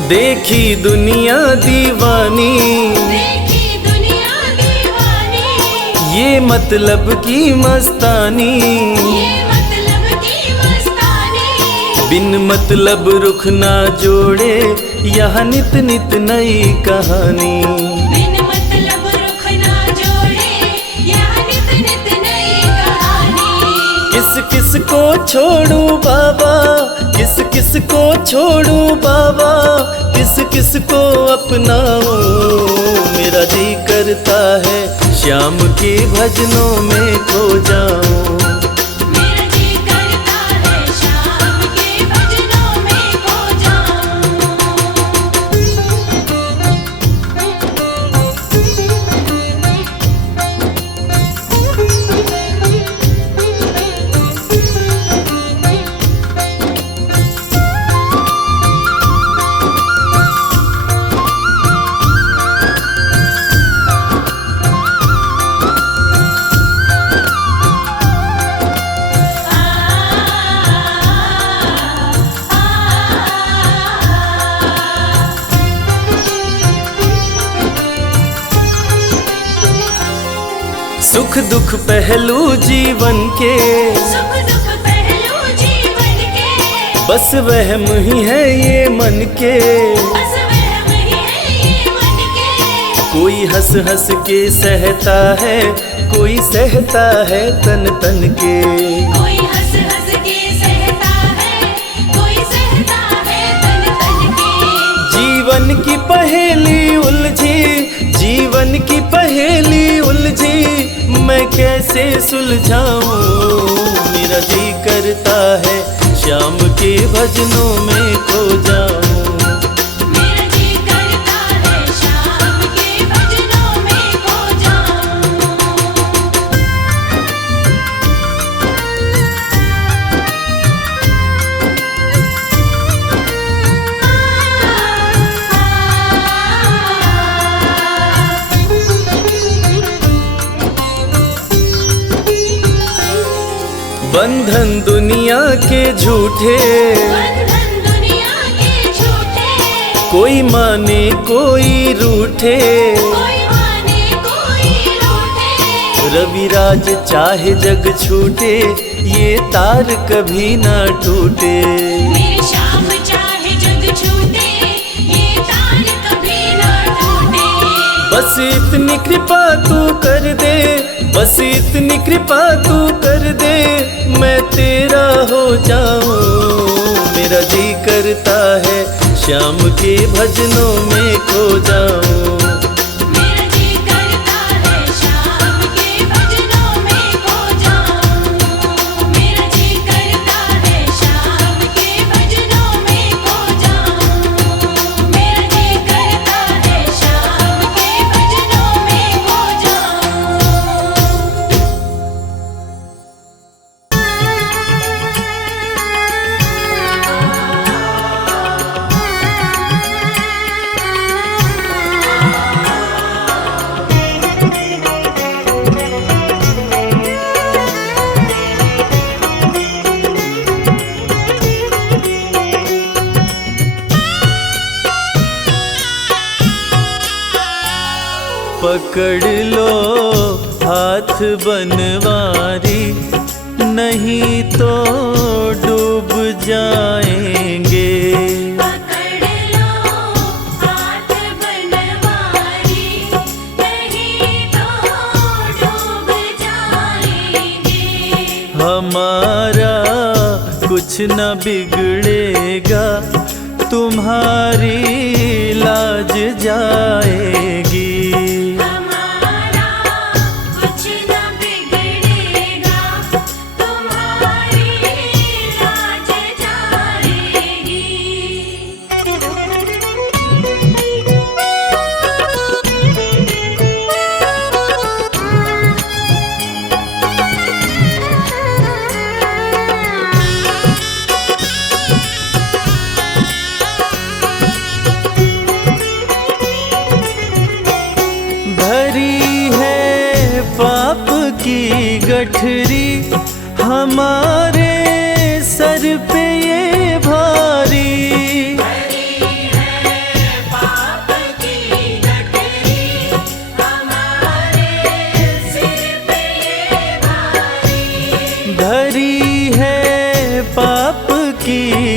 देखी दुनिया दीवानी, देखी दुनिया दीवानी, ये मतलब की मस्तानी, ये मतलब की मस्तानी। बिन मतलब रुख ना जोड़े यहाँ नित नित नई कहानी। बिन मतलब रुख ना जोड़े यहाँ नित नित नई कहानी। किस किस को छोड़ूं बाबा, किस किस को छोड़ूं बाबा, किस किस को अपनाऊं। मेरा जी करता है श्याम के भजनों में खो जाऊं। मेरा जी करता है शाम के भजनों में खो सुख दुख पहलू जीवन के, सुख दुख पहलू जीवन के, बस वहम ही है ये मन के। बस वहम ही है ये मन के। कोई हंस हंस के सहता है, कोई सहता है तन तन के। कोई हंस हंस के सहता है, कोई सहता है तन तन के। जीवन की पहेली उलझी, जीवन की पहेली उलझी, मैं कैसे सुलझाऊं। मेरा जी करता है श्याम के भजनों में खो जाऊं। मेरा जी करता है शाम के भजनों में खो बंधन दुनिया के झूठे, बंधन दुनिया के झूठे। कोई माने कोई रूठे। कोई माने कोई रूठे। रविराज चाहे जग छूटे, ये तार कभी ना टूटे। मेरे श्याम चाहे जग छूटे, ये तार कभी ना टूटे। बस इतनी कृपा तू कर दे, बस इतनी कृपा तू कर दे, मैं तेरा हो जाऊं। मेरा जी करता है श्याम के भजनों में खो जाऊं। मेरा जी करता है शाम के भजनों में खो जाऊं। मेरा जी करता है शाम के भजनों में खो जाऊं। मेरा जी करता है शाम के भजनों में खो जाऊं। पकड़ लो हाथ बनवारी, नहीं तो डूब जाएंगे। पकड़ लो हाथ बनवारी, नहीं तो डूब जाएंगे। हमारा कुछ न बिगड़ेगा, तुम्हारी लाज जाएगी। हमारा कुछ न बिगड़ेगा, तुम्हारी लाज जाएगी। की गठरी हमारे सर पे ये भारी, भरी है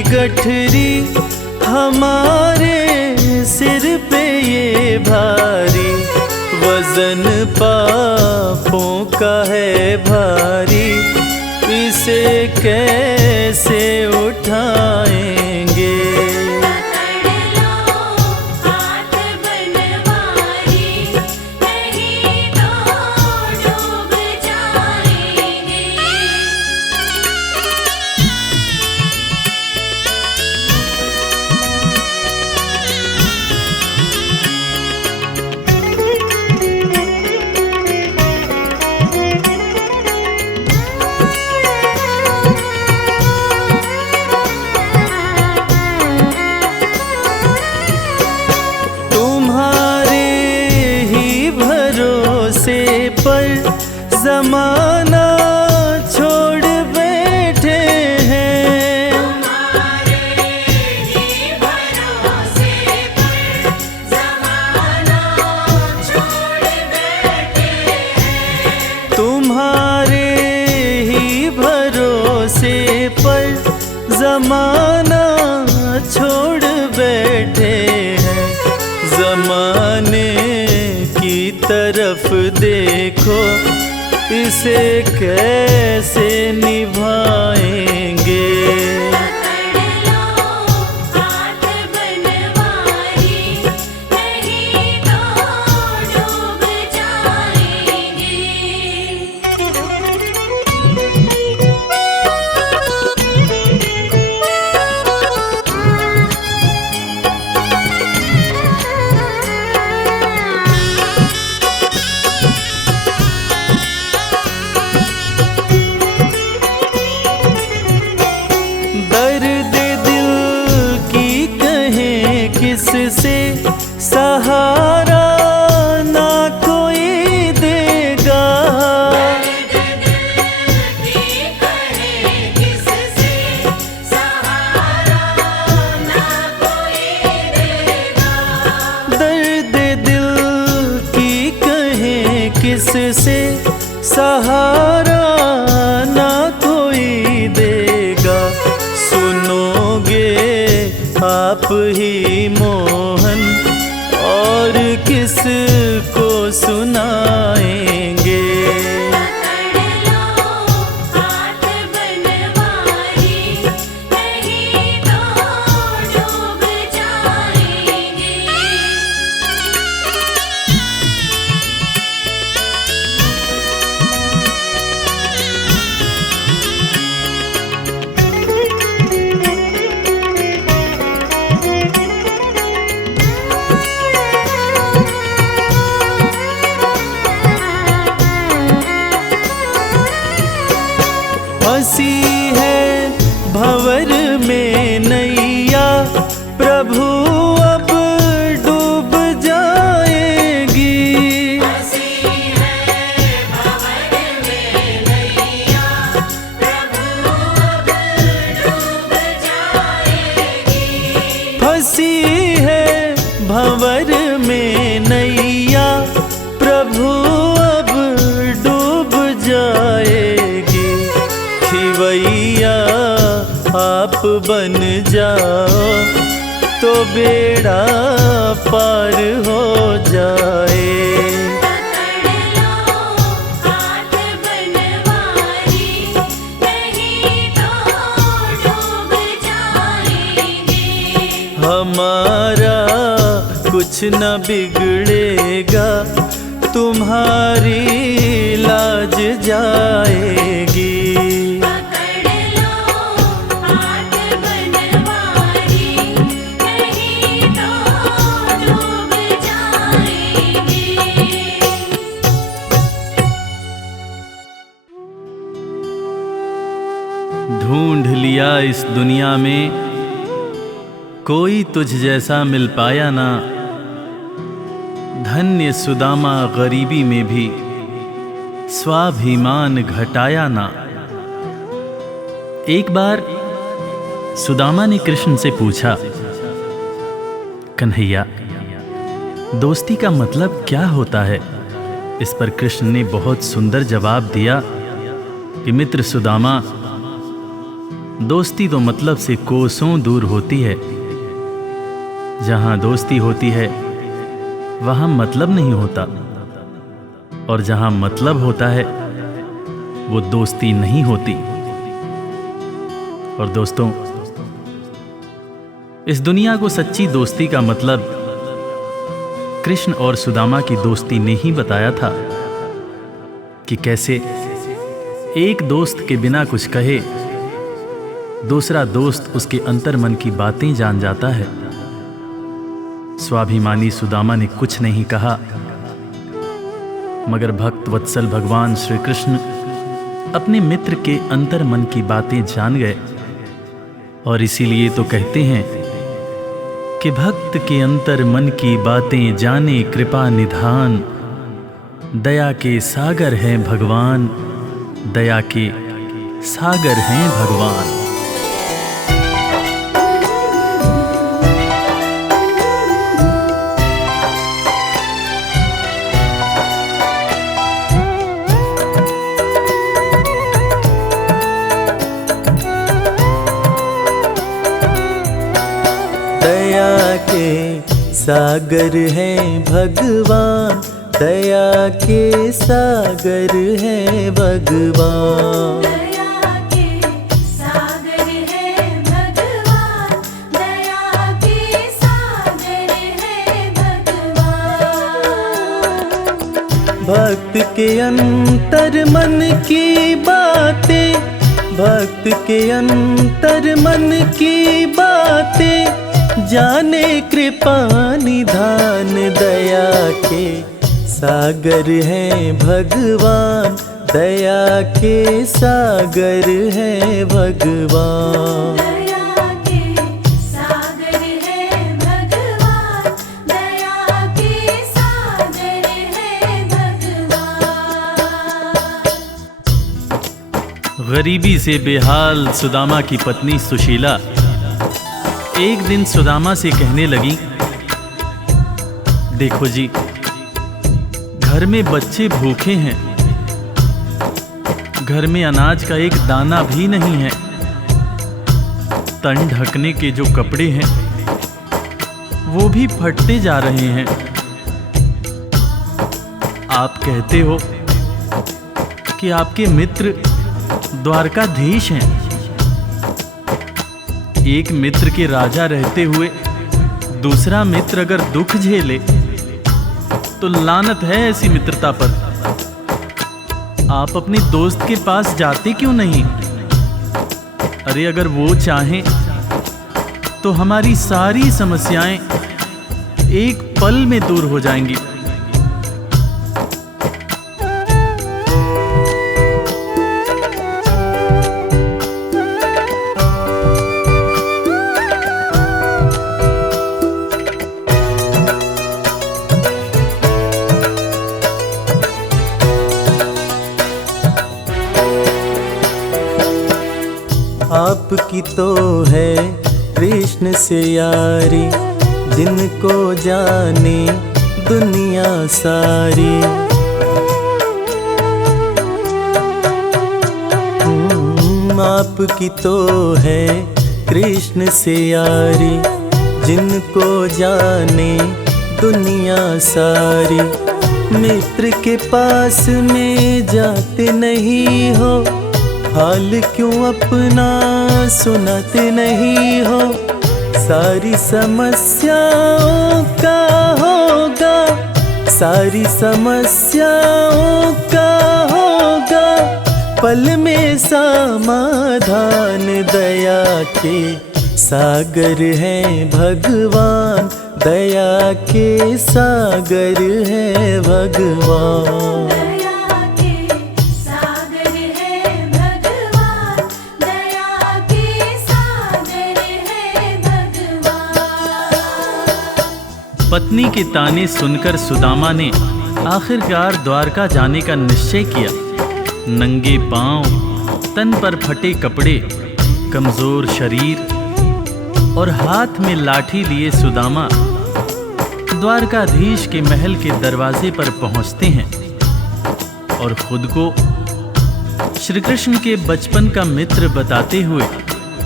गठरी हमारे सिर पे ये भारी, वजन पापों का है भारी, इसे कैसे उठाएंगे। पकड़ लो हाथ बनवारी, नहीं तो डूब जाएंगे। तुम्हारे ही भरोसे पर जमाना छोड़ बैठे हैं, तुम्हारे ही भरोसे पर ज़माना छोड़ बैठे हैं। तुम्हारे ही भरोसे पर जमाना छोड़ बैठे हैं। जमाने की तरफ देखो, इसे कैसे निभाएंगे। पकड़ लो हाथ बनवारी, नहीं तो डूब जाएंगे। दर्द दिल की कहें किससे, सहारा ना कोई देगा। की कहे किससे, सहारा ना कोई देगा। दर्द दिल की कहें किससे, सहारा ना कोई देगा। सुनोगे आप ही मोहन, और किस को सुनाएंगे। पकड़ लो हाथ बनवारी, नहीं तो डूब जाएंगे। फंसी है भंवर में नैया, प्रभु अब डूब जाएगी। हंसी है भंवर में नैया, प्रभु अब डूब जाएगी। फंसी है भंवर में नैया, प्रभु अब डूब जाएगी। खिवैया आप बन जाओ, तो बेड़ा पार हो जाए। पकड़ लो हाथ बनवारी, नहीं तो डूब जाएंगे। हमारा कुछ न बिगड़ेगा, तुम्हारी लाज जाएगी। पकड़ लो हाथ बनवारी, नहीं तो डूब जाएंगे। ढूंढ लिया इस दुनिया में, कोई तुझ जैसा मिल पाया ना। धन्य सुदामा गरीबी में भी स्वाभिमान घटाया ना। एक बार सुदामा ने कृष्ण से पूछा, कन्हैया, दोस्ती का मतलब क्या होता है? इस पर कृष्ण ने बहुत सुंदर जवाब दिया कि मित्र सुदामा, दोस्ती तो मतलब से कोसों दूर होती है। जहां दोस्ती होती है वहां मतलब नहीं होता, और जहां मतलब होता है वो दोस्ती नहीं होती। और दोस्तों, इस दुनिया को सच्ची दोस्ती का मतलब कृष्ण और सुदामा की दोस्ती ने ही बताया था कि कैसे एक दोस्त के बिना कुछ कहे दूसरा दोस्त उसके अंतर्मन की बातें जान जाता है। स्वाभिमानी सुदामा ने कुछ नहीं कहा, मगर भक्त वत्सल भगवान श्री कृष्ण अपने मित्र के अंतर्मन की बातें जान गए। और इसीलिए तो कहते हैं कि भक्त के अंतर्मन की बातें जाने कृपा निधान, दया के सागर हैं भगवान, दया के सागर हैं भगवान। दया के सागर हैं भगवान, दया के सागर हैं भगवान। दया के सागर है भगवान, दया के सागर है भगवान। भक्त के अंतर मन की बातें, भक्त के अंतर मन की बातें जाने कृपा निधान, दया के सागर हैं भगवान, दया के सागर हैं भगवान। दया के सागर है भगवान, दया के सागर है भगवान। गरीबी से बेहाल सुदामा की पत्नी सुशीला एक दिन सुदामा से कहने लगी, देखो जी, घर में बच्चे भूखे हैं, घर में अनाज का एक दाना भी नहीं है, तन ढकने के जो कपड़े हैं वो भी फटते जा रहे हैं। आप कहते हो कि आपके मित्र द्वारकाधीश हैं। एक मित्र के राजा रहते हुए दूसरा मित्र अगर दुख झेले तो लानत है ऐसी मित्रता पर। आप अपने दोस्त के पास जाते क्यों नहीं? अरे अगर वो चाहें तो हमारी सारी समस्याएं एक पल में दूर हो जाएंगी। आपकी तो है कृष्ण से यारी, जिनको जाने दुनिया सारी। आपकी तो है कृष्ण से यारी, जिनको जाने दुनिया सारी। मित्र के पास में जाते नहीं हो, हाल क्यों अपना सुनाते नहीं हो। सारी समस्याओं का होगा, सारी समस्याओं का होगा पल में समाधान। दया के सागर हैं भगवान, दया के सागर हैं भगवान। दया के सागर है भगवान, दया के सागर है भगवान। पत्नी के ताने सुनकर सुदामा ने आखिरकार द्वारका जाने का निश्चय किया। नंगे पांव, तन पर फटे कपड़े, कमजोर शरीर और हाथ में लाठी लिए सुदामा द्वारकाधीश के महल के दरवाजे पर पहुंचते हैं और खुद को श्री कृष्ण के बचपन का मित्र बताते हुए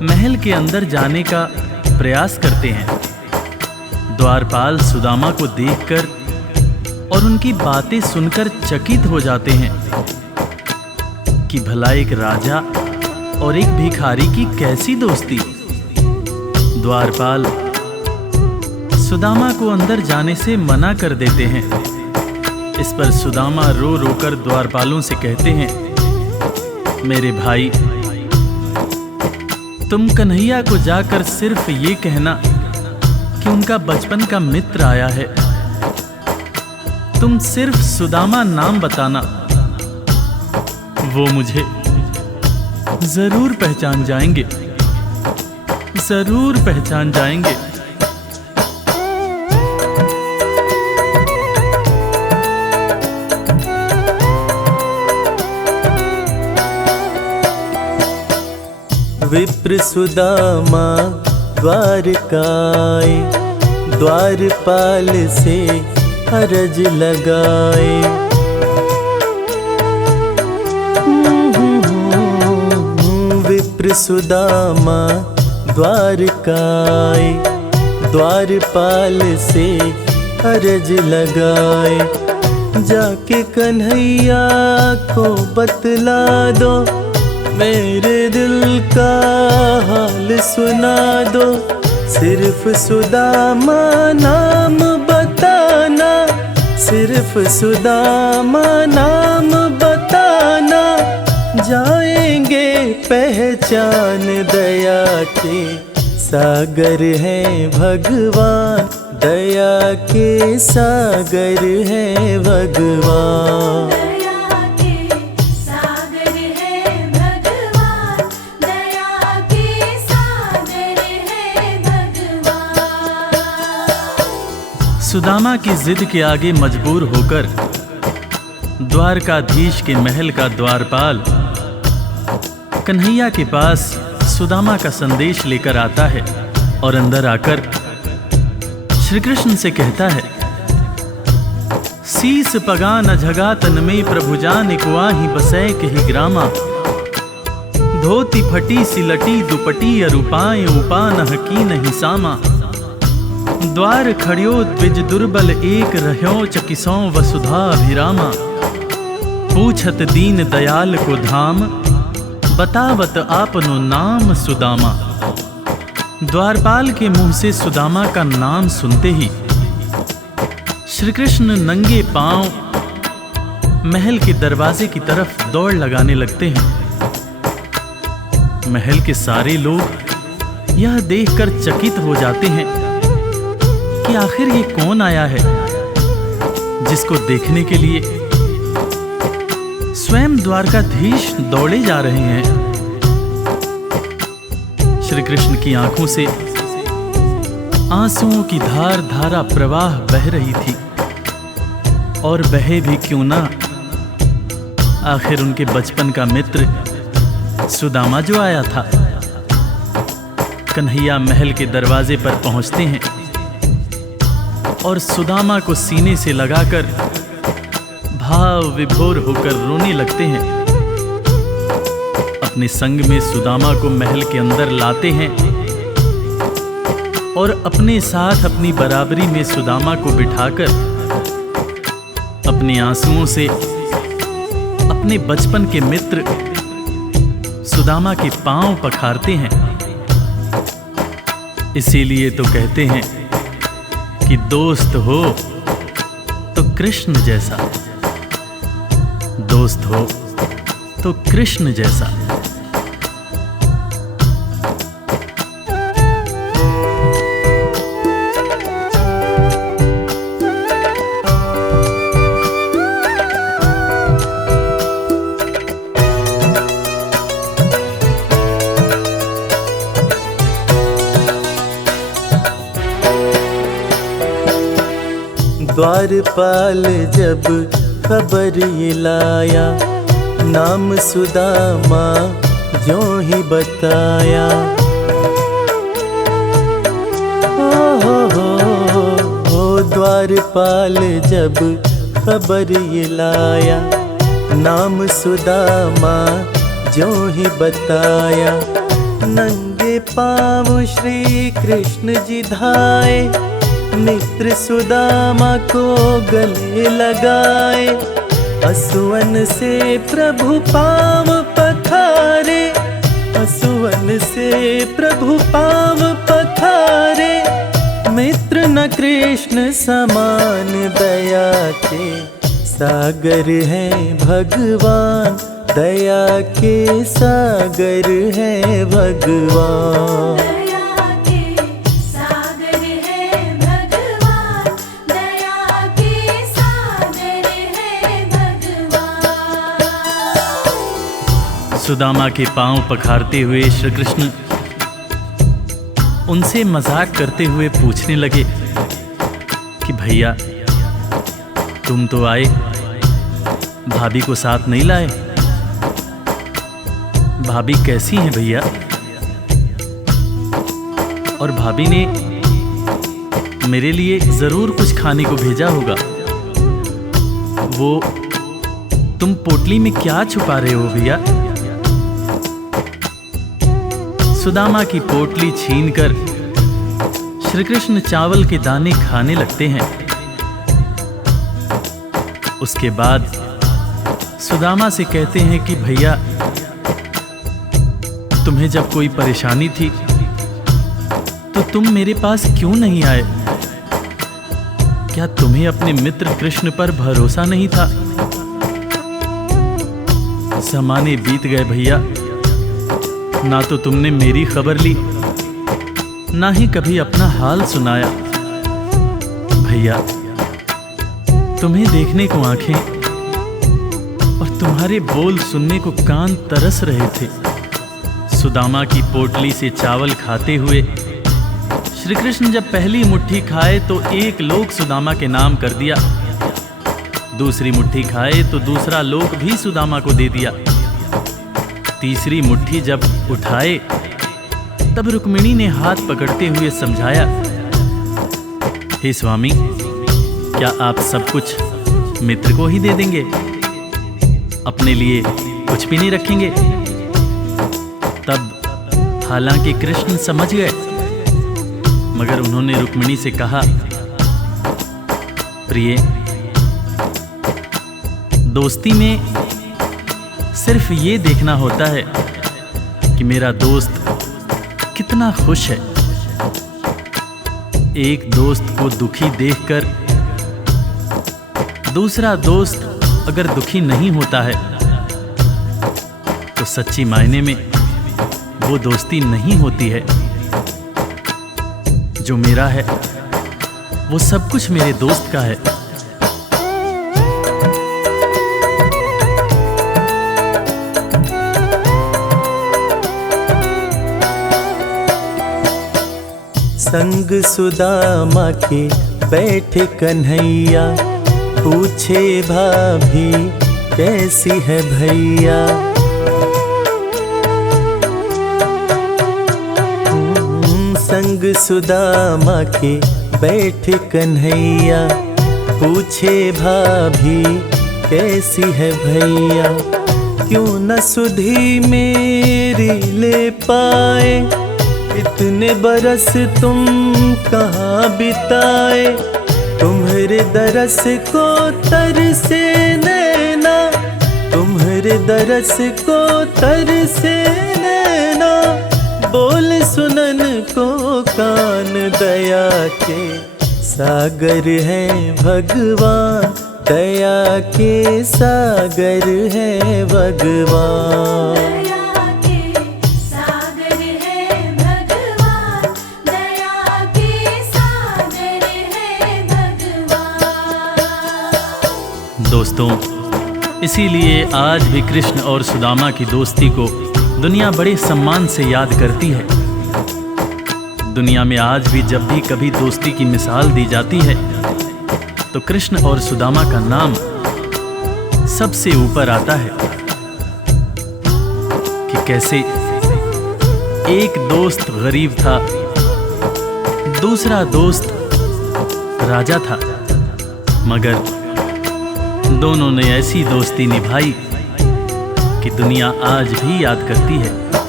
महल के अंदर जाने का प्रयास करते हैं। द्वारपाल सुदामा को देखकर और उनकी बातें सुनकर चकित हो जाते हैं कि भला एक राजा और एक भिखारी की कैसी दोस्ती। द्वारपाल सुदामा को अंदर जाने से मना कर देते हैं। इस पर सुदामा रो रोकर द्वारपालों से कहते हैं, मेरे भाई, तुम कन्हैया को जाकर सिर्फ ये कहना कि उनका बचपन का मित्र आया है। तुम सिर्फ सुदामा नाम बताना, वो मुझे जरूर पहचान जाएंगे, जरूर पहचान जाएंगे। विप्र सुदामा द्वारकाए, द्वारपाल से अरज लगाए। विप्र सुदामा द्वारकाए, द्वारपाल से अरज लगाए। जाके कन्हैया को बतला दो, मेरे दिल का हाल सुना दो। सिर्फ सुदामा नाम बताना, सिर्फ सुदामा नाम बताना। जाएंगे पहचान, दया के सागर है भगवान, दया के सागर है भगवान। दया के सागर है भगवान, दया के सागर है भगवान। सुदामा की जिद के आगे मजबूर होकर द्वारकाधीश के महल का द्वारपाल कन्हैया के पास सुदामा का संदेश लेकर आता है और अंदर आकर श्री कृष्ण से कहता है, शीस पगा न झगा तन में प्रभु जान कुआही बसै कही ग्रामा। धोती फटी सिलटी दुपटी अरूपाएं उपा न हकी नहीं सामा। द्वार खड़ियो द्विज दुर्बल एक रह्यो चकिसों वसुधा अभिरामा। पूछत दीन दयाल को धाम, बतावत आपनो नाम सुदामा। द्वारपाल के मुंह से सुदामा का नाम सुनते ही श्री कृष्ण नंगे पांव महल के दरवाजे की तरफ दौड़ लगाने लगते हैं। महल के सारे लोग यह देखकर चकित हो जाते हैं कि आखिर ये कौन आया है, जिसको देखने के लिए स्वयं द्वारकाधीश दौड़े जा रहे हैं। श्री कृष्ण की आंखों से आंसुओं की धार धारा प्रवाह बह रही थी, और बहे भी क्यों ना, आखिर उनके बचपन का मित्र सुदामा जो आया था। कन्हैया महल के दरवाजे पर पहुंचते हैं और सुदामा को सीने से लगाकर भाव विभोर होकर रोने लगते हैं। अपने संग में सुदामा को महल के अंदर लाते हैं और अपने साथ अपनी बराबरी में सुदामा को बिठाकर अपने आंसुओं से अपने बचपन के मित्र सुदामा के पांव पखारते हैं। इसीलिए तो कहते हैं कि दोस्त हो तो कृष्ण जैसा, दोस्त हो तो कृष्ण जैसा। द्वारपाल जब खबर ये लाया, नाम सुदामा जो ही बताया। हो द्वारपाल जब खबर ये लाया, नाम सुदामा जो ही बताया। नंगे पाँव श्री कृष्ण जी धाए, मित्र सुदामा को गले लगाए। असुवन से प्रभु पाँव पखारे, असुवन से प्रभु पाँव पखारे। मित्र न कृष्ण समान दया के सागर है भगवान, दया के सागर है भगवान। दया के सागर है भगवान, दया के सागर है भगवान। सुदामा के पांव पखारते हुए श्री कृष्ण उनसे मजाक करते हुए पूछने लगे कि भैया तुम तो आए, भाभी को साथ नहीं लाए। भाभी कैसी हैं भैया? और भाभी ने मेरे लिए जरूर कुछ खाने को भेजा होगा। वो तुम पोटली में क्या छुपा रहे हो भैया? सुदामा की पोटली छीनकर श्री कृष्ण चावल के दाने खाने लगते हैं। उसके बाद सुदामा से कहते हैं कि भैया तुम्हें जब कोई परेशानी थी तो तुम मेरे पास क्यों नहीं आए? क्या तुम्हें अपने मित्र कृष्ण पर भरोसा नहीं था? ज़माने बीत गए भैया, ना तो तुमने मेरी खबर ली, ना ही कभी अपना हाल सुनाया। भैया तुम्हें देखने को आंखें और तुम्हारे बोल सुनने को कान तरस रहे थे। सुदामा की पोटली से चावल खाते हुए श्री कृष्ण जब पहली मुट्ठी खाए तो एक लोक सुदामा के नाम कर दिया, दूसरी मुट्ठी खाए तो दूसरा लोक भी सुदामा को दे दिया। तीसरी मुट्ठी जब उठाए तब रुक्मिणी ने हाथ पकड़ते हुए समझाया, हे स्वामी क्या आप सब कुछ मित्र को ही दे देंगे, अपने लिए कुछ भी नहीं रखेंगे? तब हालांकि कृष्ण समझ गए, मगर उन्होंने रुक्मिणी से कहा, प्रिय, दोस्ती में सिर्फ ये देखना होता है कि मेरा दोस्त कितना खुश है। एक दोस्त को दुखी देखकर दूसरा दोस्त अगर दुखी नहीं होता है तो सच्ची मायने में वो दोस्ती नहीं होती है। जो मेरा है वो सब कुछ मेरे दोस्त का है। संग सुदामा के बैठे कन्हैया, पूछे भाभी कैसी है भैया। संग सुदामा के बैठे कन्हैया, पूछे भाभी कैसी है भैया। क्यों न सुधी मेरी ले पाए, इतने बरस तुम कहाँ बिताए। तुम्हारे दरस को तरसे नैना, तुम्हारे दरस को तरसे नैना। बोल सुनन को कान, दया के सागर है भगवान, दया के सागर है भगवान। दया के सागर है भगवान, दया के सागर है भगवान। दोस्तों, इसीलिए आज भी कृष्ण और सुदामा की दोस्ती को दुनिया बड़े सम्मान से याद करती है। दुनिया में आज भी जब भी कभी दोस्ती की मिसाल दी जाती है तो कृष्ण और सुदामा का नाम सबसे ऊपर आता है कि कैसे एक दोस्त गरीब था, दूसरा दोस्त राजा था, मगर दोनों ने ऐसी दोस्ती निभाई कि दुनिया आज भी याद करती है।